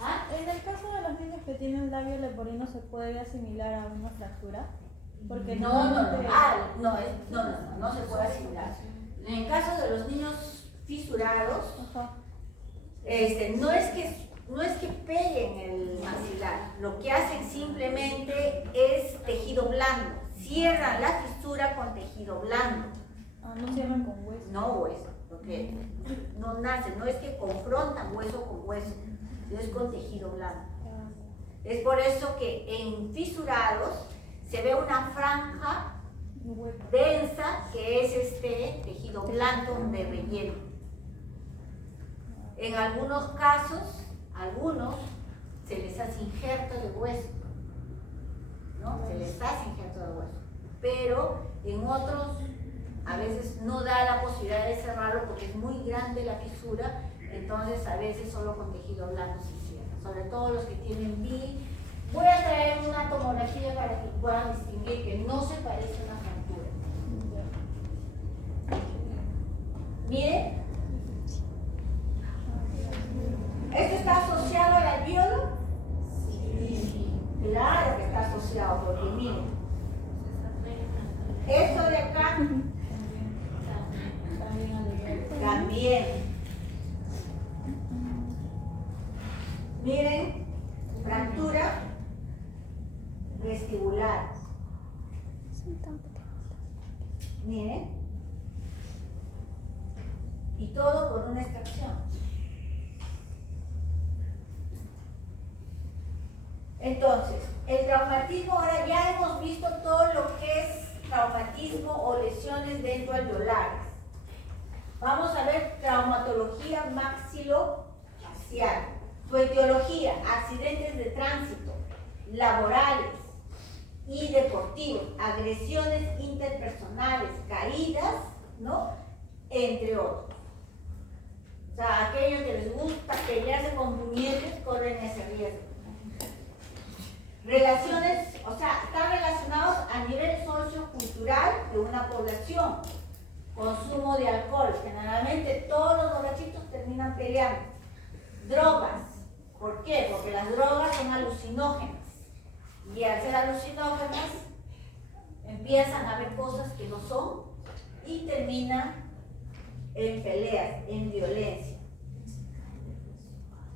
¿Ah? en el caso de los niños que tienen labio leporino, ¿se puede asimilar a una fractura? Porque No se puede asimilar. En el caso de los niños fisurados, no es que peguen el maxilar, lo que hacen simplemente es tejido blando, cierran la fisura con tejido blando. No cierran con hueso. No hueso, porque no nacen, no es que confrontan hueso con hueso, es con tejido blando. Es por eso que en fisurados se ve una franja densa que es este tejido blando de relleno. En algunos casos, se les hace injerto de hueso, ¿no? Se les hace injerto de hueso, pero en otros a veces no da la posibilidad de cerrarlo porque es muy grande la fisura, entonces a veces solo con tejido blando se cierra, sobre todo los que tienen BI. Voy a traer una tomografía para que puedan distinguir que no se parece a una fractura. Miren, ¿esto está asociado al alveolo? Sí. Claro que está asociado, porque miren, esto de acá también. Miren, fractura vestibular. Miren. Y todo con una extracción. Entonces, el traumatismo, ahora ya hemos visto todo lo que es traumatismo o lesiones dentoalveolares. Vamos a ver traumatología maxilofacial. Su etiología: accidentes de tránsito, laborales y deportivos, agresiones interpersonales, caídas, ¿no? Entre otros. O sea, aquellos que les gusta pelearse con puñetes corren ese riesgo. Relaciones, o sea, están relacionados a nivel sociocultural de una población. Consumo de alcohol, generalmente todos los borrachitos terminan peleando. Drogas, ¿por qué? Porque las drogas son alucinógenas. Y al ser alucinógenas, empiezan a ver cosas que no son y terminan en peleas, en violencia.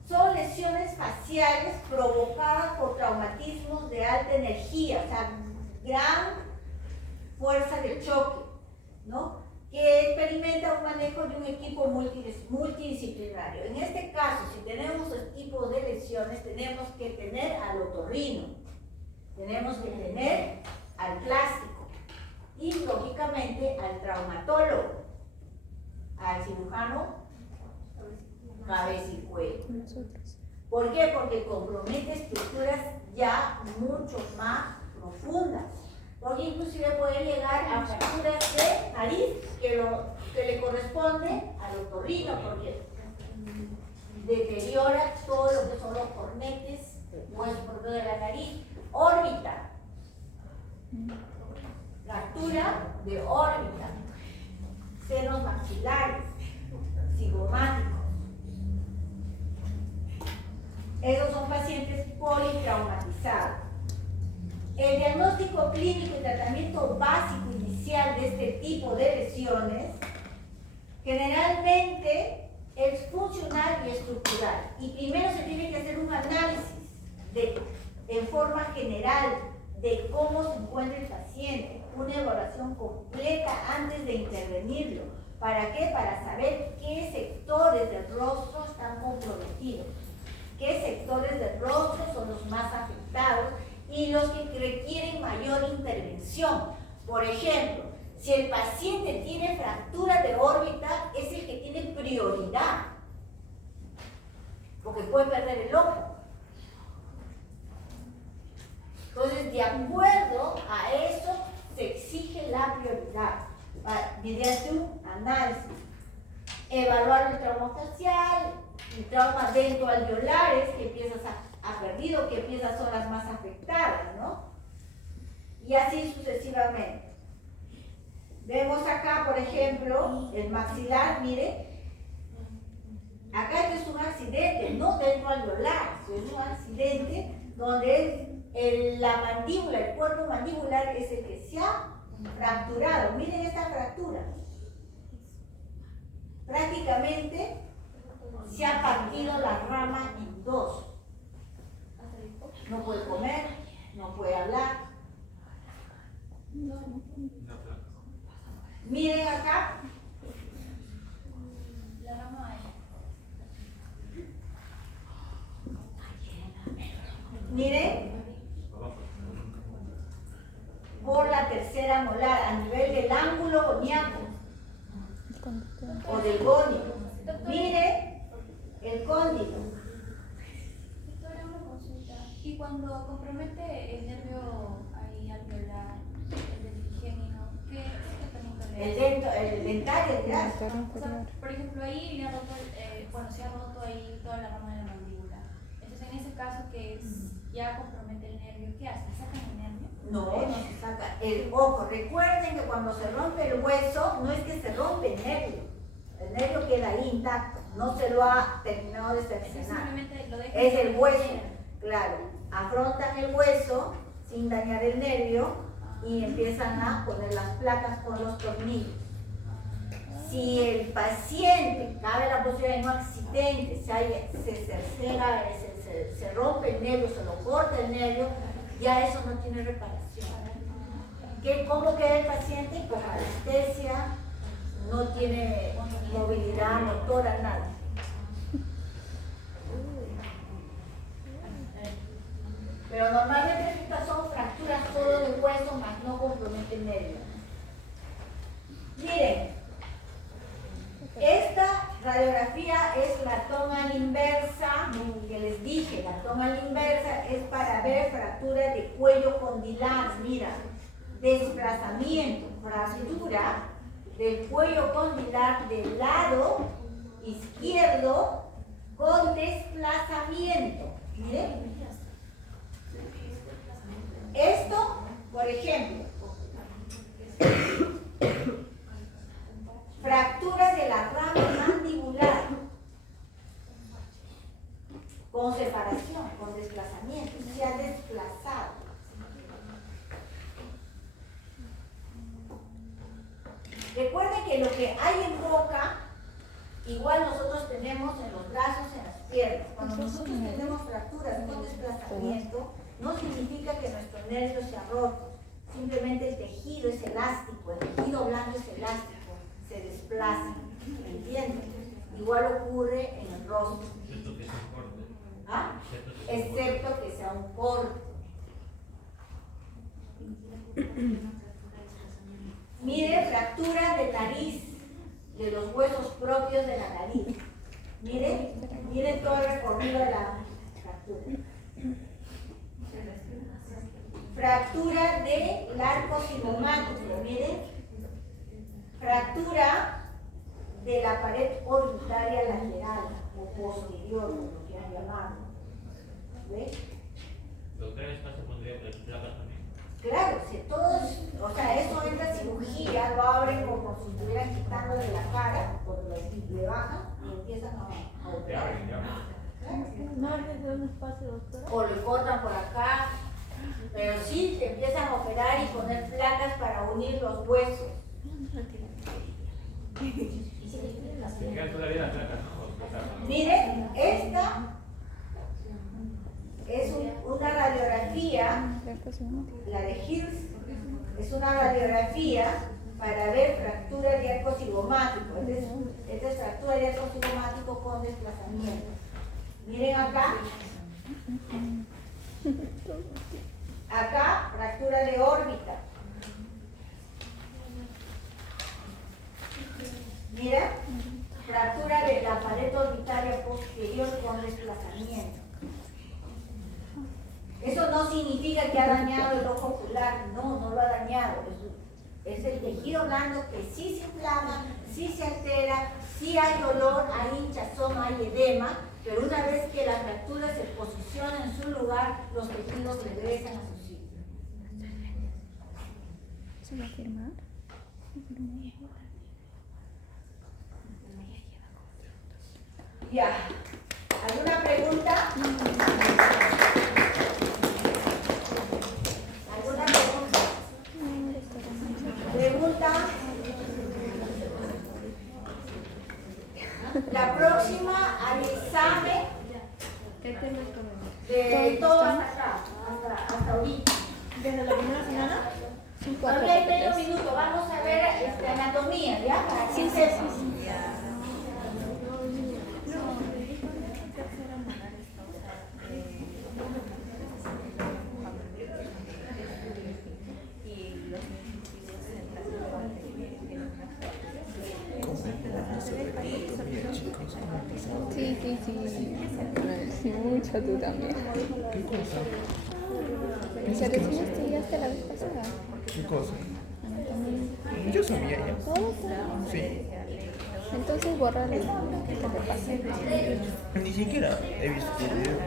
Son lesiones faciales provocadas por traumatismos de alta energía, o sea, gran fuerza de choque, ¿no? Que experimenta un manejo de un equipo multidisciplinario. En este caso, si tenemos este tipo de lesiones, tenemos que tener al otorrino, tenemos que tener al plástico y, lógicamente, al traumatólogo, al cirujano cabeza y cuello. ¿Por qué? Porque compromete estructuras ya mucho más profundas. Porque inclusive puede llegar a fracturas de nariz que le corresponde al otorrino, porque deteriora todo lo que son los cornetes, huesos por medio de la nariz. Órbita, fractura de órbita, senos maxilares, cigomáticos. Esos son pacientes politraumatizados. El diagnóstico clínico y tratamiento básico inicial de este tipo de lesiones generalmente es funcional y estructural. Y primero se tiene que hacer un análisis en forma general de cómo se encuentra el paciente, una evaluación completa antes de intervenirlo. ¿Para qué? Para saber qué sectores del rostro están comprometidos, qué sectores del rostro son los más afectados y los que requieren mayor intervención. Por ejemplo, si el paciente tiene fractura de órbita, es el que tiene prioridad, porque puede perder el ojo. Entonces, de acuerdo a eso, se exige la prioridad mediante un análisis. Evaluar el trauma facial, el trauma dentoalveolares, qué piezas ha perdido, qué piezas son las más afectadas, ¿no? Y así sucesivamente. Vemos acá, por ejemplo, el maxilar, mire. Acá este es un accidente, no dentoalveolar, es un accidente donde la mandíbula, el cuerpo mandibular es el que se ha fracturado. Miren esta fractura. Prácticamente se ha partido la rama en dos. No puede comer, no puede hablar. Miren acá. La rama Miren. Por la tercera molar, a nivel del ángulo goniaco o del gonio. Mire el cóndilo. Doctora, una consulta. ¿Y cuando compromete el nervio ahí alveolar, el trigémino, qué tratamiento le da? El dentario, ¿verdad? O sea, por ejemplo, ahí le ha roto, se ha roto ahí toda la rama de la mandíbula. Entonces, en ese caso que ya compromete el nervio, ¿qué hace? ¿Sacan el nervio? No, no se saca. El ojo, recuerden que cuando se rompe el hueso, no es que se rompe el nervio queda ahí intacto, no se lo ha terminado de seccionar. Simplemente lo dejan. Es el hueso, claro. Afrontan el hueso sin dañar el nervio y empiezan a poner las placas con los tornillos. Si el paciente, cabe la posibilidad de un accidente, se cercena, se rompe el nervio, se lo corta el nervio, ya eso no tiene reparación. ¿Cómo queda el paciente? Con anestesia, no tiene movilidad motora, nada. Pero normalmente estas son fracturas solo de hueso, más no compromete el nervio. Miren, esta radiografía es la toma a la inversa, que les dije, la toma a la inversa es para ver fractura de cuello condilar, mira, desplazamiento, fractura del cuello condilar del lado izquierdo con desplazamiento, miren. Esto, por ejemplo, fractura de la rama mandibular con separación, con desplazamiento, se ha desplazado. Recuerden que lo que hay en boca, igual nosotros tenemos en los brazos, en las piernas. Cuando nosotros tenemos fracturas con desplazamiento, no significa que nuestro nervio se ha roto. Simplemente el tejido es elástico, el tejido blando es elástico, se desplaza, ¿entienden? Igual ocurre en el rostro. ¿Ah? Excepto que sea un corte. Mire, fractura de nariz, de los huesos propios de la nariz. Miren todo el recorrido de la fractura. Fractura del arco cigomático, miren. Fractura de la pared orbitaria lateral o posterior, como lo quieran llamar. ¿Ve? Doctora, ¿en este caso pondría placas también? Claro, si todos, o sea, eso entra en cirugía, lo abren como si estuvieran quitando de la cara, cuando le bajan y empiezan a operar. Ya abren. ¿No desde un espacio, doctora? O le cortan por acá, pero sí te empiezan a operar y poner placas para unir los huesos. Quedan todavía las placas, ¿no? Miren, esta es una radiografía, la de Hills, es una radiografía para ver fractura de arco cigomático. Esta es fractura de arco cigomático con desplazamiento. Miren acá. Acá, fractura de órbita. Mira, fractura de la pared orbitaria posterior con desplazamiento. Eso no significa que ha dañado el ojo ocular, no lo ha dañado. Es el tejido blando que sí se inflama, sí se altera, sí hay dolor, hay hinchazón, hay edema, pero una vez que la fractura se posiciona en su lugar, los tejidos regresan a su sitio. ¿Se va a firmar? Ya. ¿Alguna pregunta? ¿Alguna pregunta? ¿Pregunta? La próxima al examen de todo hasta acá, hasta ahorita. ¿Desde la primera semana? Todavía hay medio minuto, vamos a ver anatomía, ¿ya? Para que sepan. Sí, mucho tú también. ¿Qué cosa? Pero tú no estudiaste la vez pasada. ¿Qué cosa? Anatomía. Yo sabía ya. ¿Todo? Sí. Entonces borra que te pase. Ni siquiera he visto el video.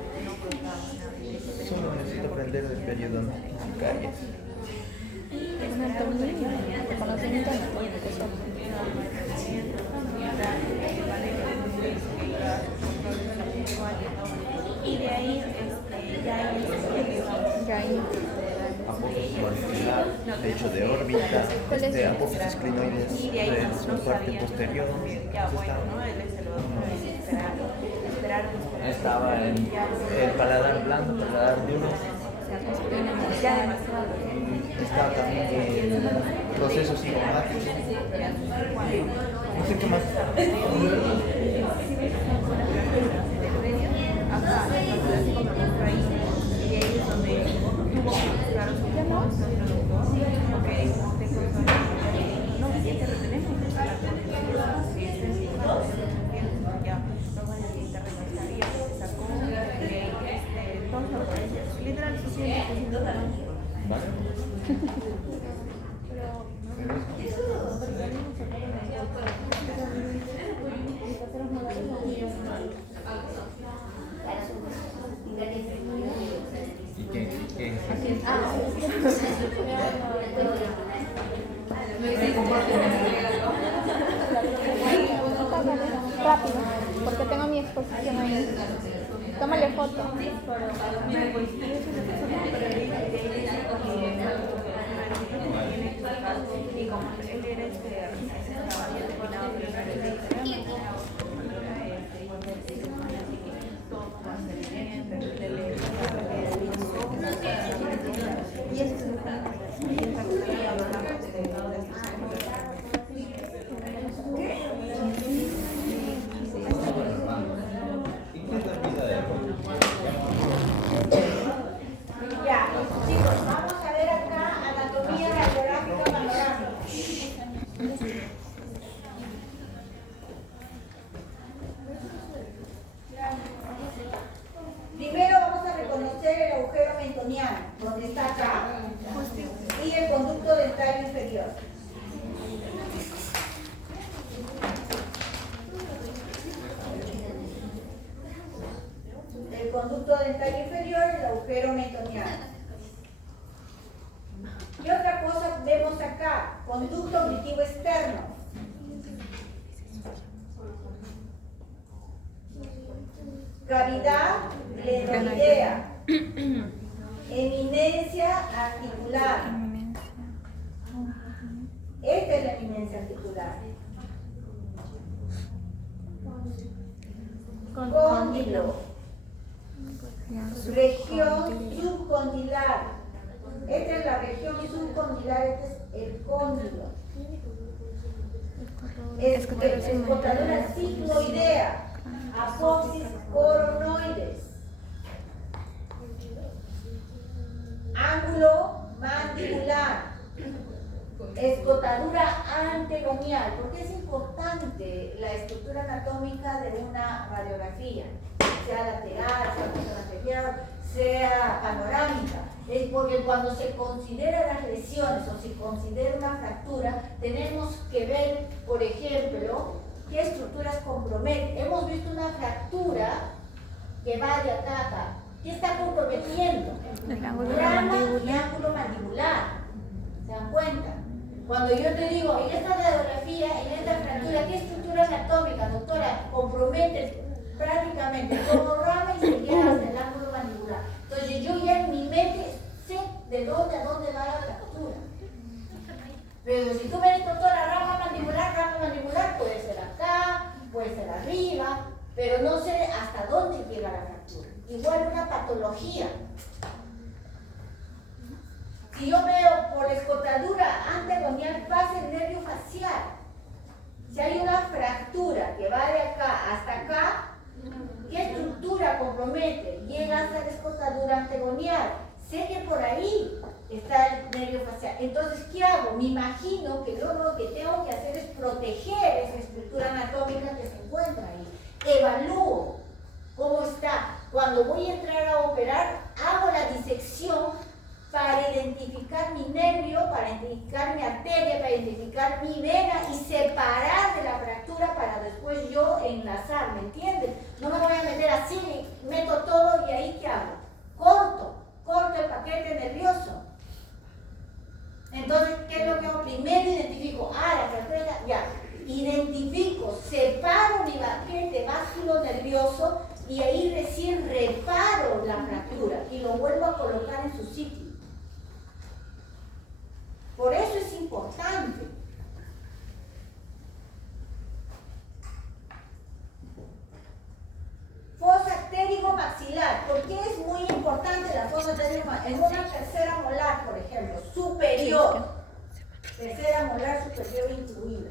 Solo necesito aprender del periodo caries. Anatomía. Conocimiento anatómico. Y de ahí Ya ahí. Apófisis mandibular, techo de órbita, apófisis clinoides de su parte posterior. Estaba en el paladar blando, paladar duro. Estaba también el proceso cigomático. No sé qué más. ¿Y qué? Rápido, porque tengo mi exposición ahí. Tómale foto. Ya, chicos, vamos a ver acá anatomía radiográfica panorámica. Primero vamos a reconocer el agujero mentoniano, donde está acá, y el conducto dentario inferior. El conducto dentario inferior y el agujero mentoniano. ¿Qué otra cosa vemos acá? Conducto auditivo externo. Cavidad glenoidea. Eminencia articular. Eminencia. Esta es la eminencia articular. Cóndilo. Región subcondilar. Esta es la región subcondilar, este es el cóndilo. Escotadura sigmoidea. Apófisis coronoides. Ángulo mandibular. Escotadura antegonial. ¿Por qué es importante la estructura anatómica de una radiografía? Sea lateral, sea anterior, sea panorámica. Es porque cuando se consideran las lesiones o se considera una fractura, tenemos que ver, por ejemplo, qué estructuras comprometen. Hemos visto una fractura que va de acá a acá. ¿Qué está comprometiendo? El ángulo Rama y mandibular. ángulo mandibular. ¿Se dan cuenta? Cuando yo te digo, en esta radiografía, en esta fractura, ¿qué estructura anatómica, doctora, compromete prácticamente como rama y se llega hasta el ángulo mandibular? Entonces yo ya en mi mente sé de dónde a dónde va la fractura. Pero si tú me dices, doctora, rama mandibular puede ser acá, puede ser arriba, pero no sé hasta dónde llega la fractura. Igual una patología. Si yo veo por escotadura antegonial pasa el nervio facial. Si hay una fractura que va de acá hasta acá, ¿qué estructura compromete? Llega hasta la escotadura antegonial. Sé que por ahí está el nervio facial. Entonces, ¿qué hago? Me imagino que lo que tengo que hacer es proteger esa estructura anatómica que se encuentra ahí. Evalúo cómo está. Cuando voy a entrar a operar, hago la disección para identificar mi nervio, para identificar mi arteria, para identificar mi vena y separar de la fractura para después yo enlazar, ¿me entienden? No me voy a meter así, meto todo y ahí ¿qué hago? Corto el paquete nervioso. Entonces, ¿qué es lo que hago? Primero identifico, la fractura ya. Identifico, separo mi paquete básculo nervioso y ahí recién reparo la fractura y lo vuelvo a colocar en su sitio. Por eso es importante. Fosa pterigo-maxilar. ¿Por qué es muy importante la fosa pterigo-maxilar? En una tercera molar, por ejemplo, superior. Tercera molar superior incluida.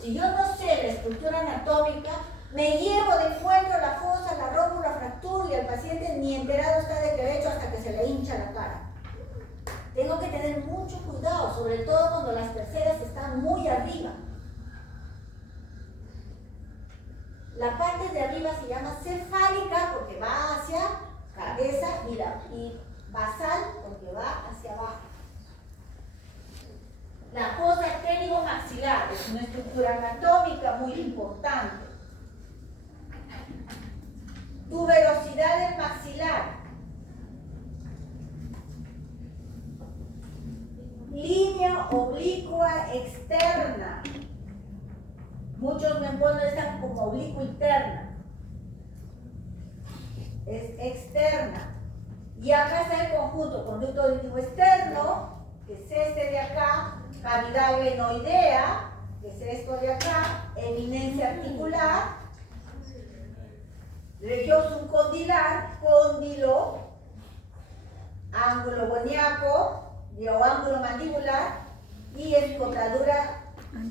Si yo no sé la estructura anatómica, me llevo de encuentro la fosa, la rompo, la fractura y el paciente ni enterado está de que he hecho hasta que se le hincha la cara. Tengo que tener mucho cuidado, sobre todo cuando las terceras están muy arriba. La parte de arriba se llama cefálica porque va hacia cabeza y basal porque va hacia abajo. La fosa pterigo-maxilar es una estructura anatómica muy importante. Tuberosidad del maxilar. Línea oblicua externa. Muchos me ponen esta como oblicua interna. Es externa. Y acá está el conjunto, conducto auditivo externo, que es este de acá, cavidad glenoidea, que es esto de acá, eminencia articular, región subcondilar, cóndilo, ángulo boniaco, o ángulo mandibular y escotadura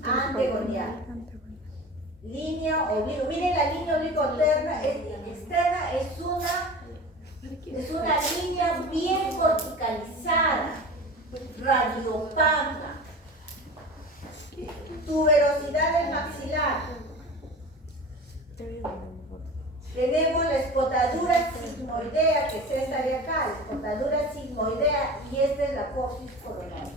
antegonial. Línea oblicua. Miren la línea oblicua externa es una línea bien corticalizada, radiopaca. Tuberosidad del maxilar. Tenemos la escotadura sigmoidea, que es esta de acá, la escotadura sigmoidea, y esta es la apófisis coronaria.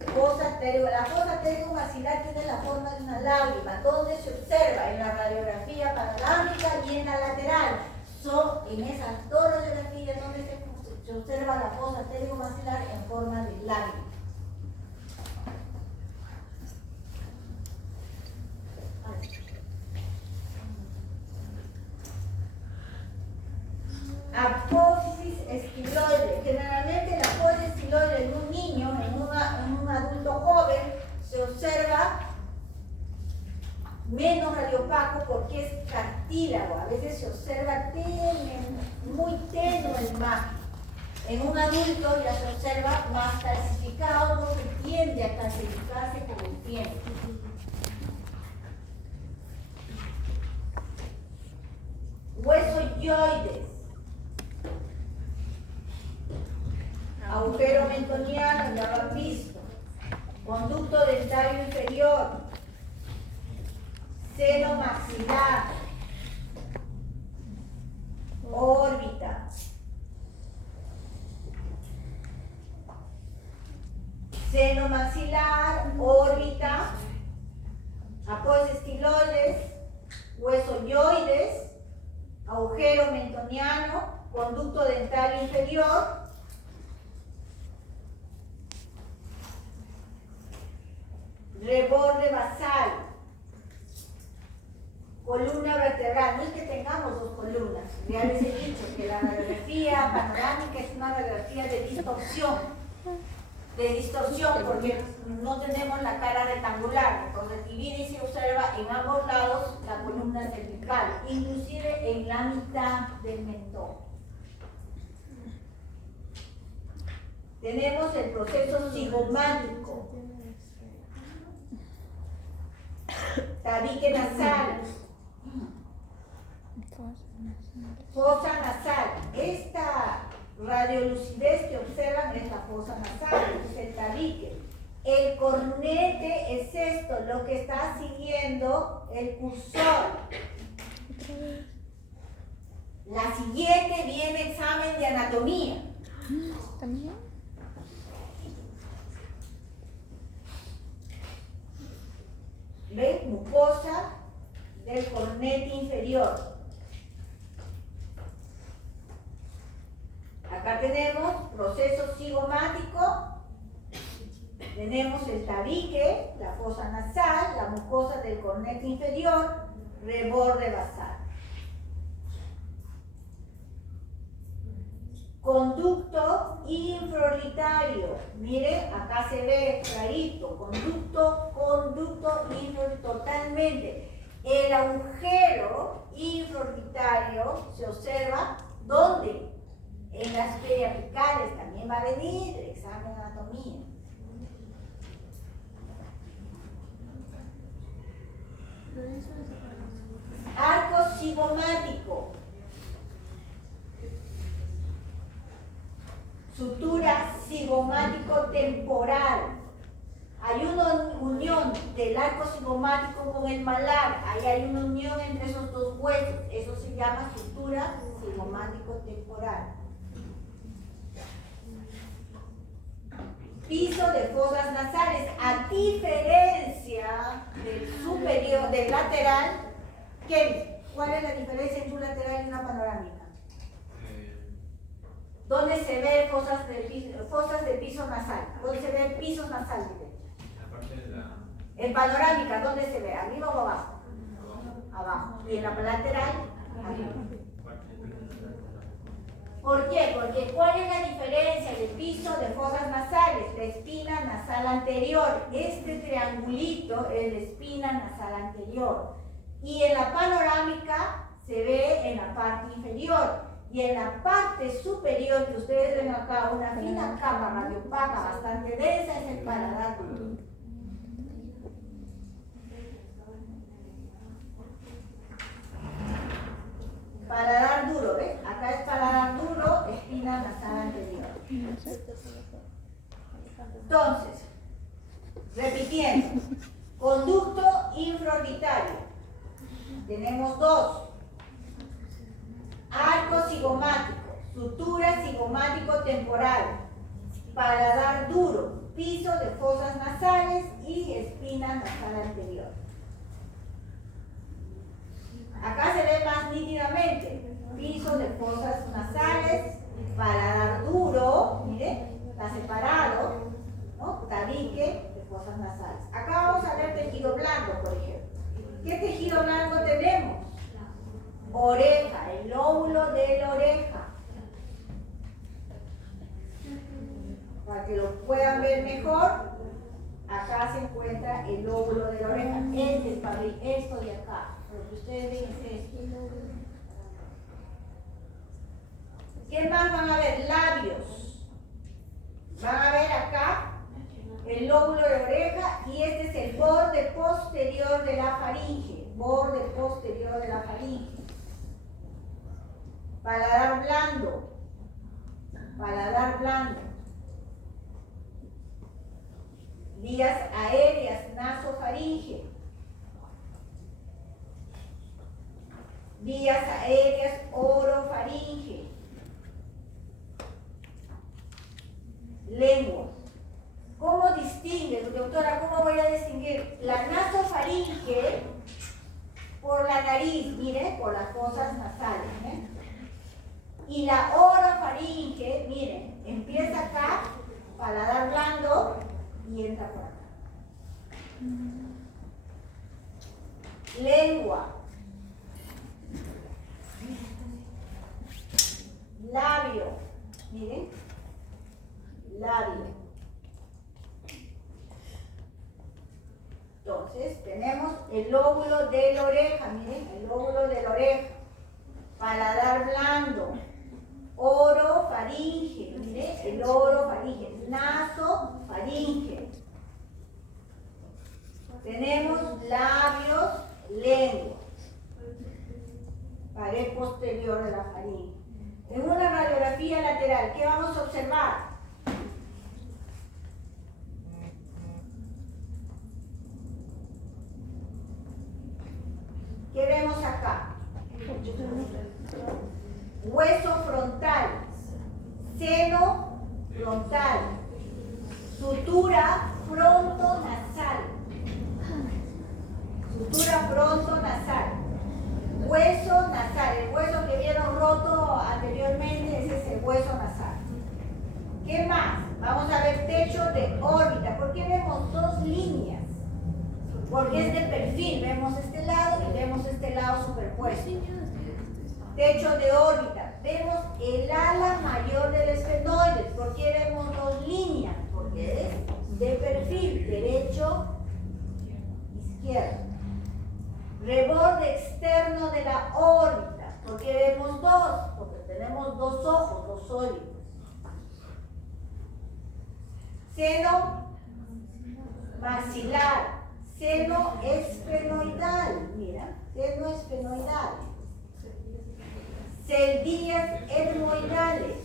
La fosa pterigo-maxilar tiene la forma de una lágrima, donde se observa en la radiografía panorámica y en la lateral. Son en esas dos radiografías donde se observa la fosa pterigo-maxilar en forma de lágrima. Apófisis esquiloide. Generalmente En un adulto ya se observa más calcificado porque tiende a calcificarse con el tiempo. Huesoyoides. Agujero mentoniano, ya lo han visto. Conducto dentario inferior. Seno maxilar. Órbita. Seno maxilar, órbita, apoyos estiloides, huesoyoides, agujero mentoniano, conducto dentario inferior, reborde basal, columna vertebral. No es que tengamos dos columnas, ya les he dicho que la radiografía panorámica es una radiografía de distorsión porque no tenemos la cara rectangular, entonces divide y se observa en ambos lados la columna cervical, inclusive en la mitad del mentón. Tenemos el proceso cigomático, tabique nasal, fosa nasal. Esta radiolucidez que observan es la fosa nasal, es el tabique. El cornete es esto, lo que está siguiendo el cursor. La siguiente viene examen de anatomía. ¿También? ¿Ven? Mucosa del cornete inferior. Acá tenemos proceso cigomático, tenemos el tabique, la fosa nasal, la mucosa del cornete inferior, reborde basal. Conducto infraorbitario, miren, acá se ve clarito, conducto infraorbitario, totalmente. El agujero infraorbitario se observa, ¿dónde? En las periapicales también va a venir el examen de anatomía. Arco cigomático. Sutura cigomático-temporal. Hay una unión del arco cigomático con el malar. Ahí hay una unión entre esos dos huesos. Eso se llama sutura cigomático-temporal. Piso de fosas nasales, a diferencia del superior, del lateral. ¿Cuál es la diferencia entre un lateral y una panorámica? ¿Dónde se ve fosas de piso nasal? ¿Dónde se ve pisos nasales? En panorámica, ¿dónde se ve? ¿Arriba o abajo? Abajo. ¿Y en la lateral? Arriba. ¿Por qué? Porque ¿cuál es la diferencia del piso de fosas nasales? La espina nasal anterior. Este triangulito es la espina nasal anterior. Y en la panorámica se ve en la parte inferior. Y en la parte superior, que ustedes ven acá, una fina capa radiopaca bastante densa, es el paladar duro. Paladar duro, ¿ves? Acá es paladar duro, espina nasal anterior. Entonces, repitiendo, conducto infraorbitario. Tenemos dos. Arco cigomático, sutura cigomático-temporal, paladar duro, piso de fosas nasales y espina nasal anterior. Acá se ve más nítidamente, piso de fosas nasales, paladar duro, miren, está separado, ¿no? Tabique de fosas nasales. Acá vamos a ver tejido blanco, por ejemplo. ¿Qué tejido blanco tenemos? Oreja, el lóbulo de la oreja. Para que lo puedan ver mejor, acá se encuentra el lóbulo de la oreja. Este es para esto de acá. Lo que ustedes ven es esto. ¿Qué más van a ver? Labios. paladar blando. Vías aéreas, nasofaringe. Vías aéreas, orofaringe. Lengua. ¿Cómo distingue, doctora? ¿Cómo voy a distinguir la nasofaringe por la nariz? Mire, por las fosas nasales. Y la orofaringe, miren, empieza acá, paladar blando, y entra por acá. Lengua. Labio. Miren. Labio. Entonces, tenemos el lóbulo de la oreja. Miren, el lóbulo de la oreja. Paladar blando. Orofaringe. Miren, el orofaringe. Nasofaringe. Tenemos labios, lengua, pared posterior de la faringe. En una radiografía lateral, ¿qué vamos a observar? ¿Qué vemos acá? Hueso frontal, seno frontal, sutura frontonasal. Sutura frontonasal. Hueso nasal. El hueso que vieron roto anteriormente, ese es el hueso nasal. ¿Qué más? Vamos a ver techo de órbita. ¿Por qué vemos dos líneas? Porque es de perfil. Vemos este lado y vemos este lado superpuesto. Techo de órbita. Vemos el ala mayor del esfenoides. ¿Por qué vemos dos líneas? Porque es de perfil. Derecho, izquierdo. Reborde externo de la órbita. ¿Por qué vemos dos? Porque tenemos dos ojos, dos óridos. Seno maxilar. Seno esfenoidal. Mira, seno esfenoidal. Celdillas etmoidales.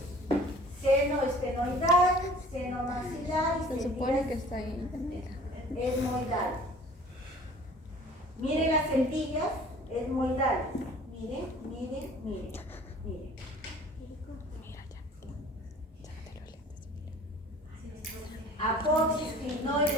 Seno esfenoidal, seno maxilar y Se supone que está ahí. etmoidal. Miren las celdillas etmoidales. Miren, miren, miren, miren. Apófisis clinoide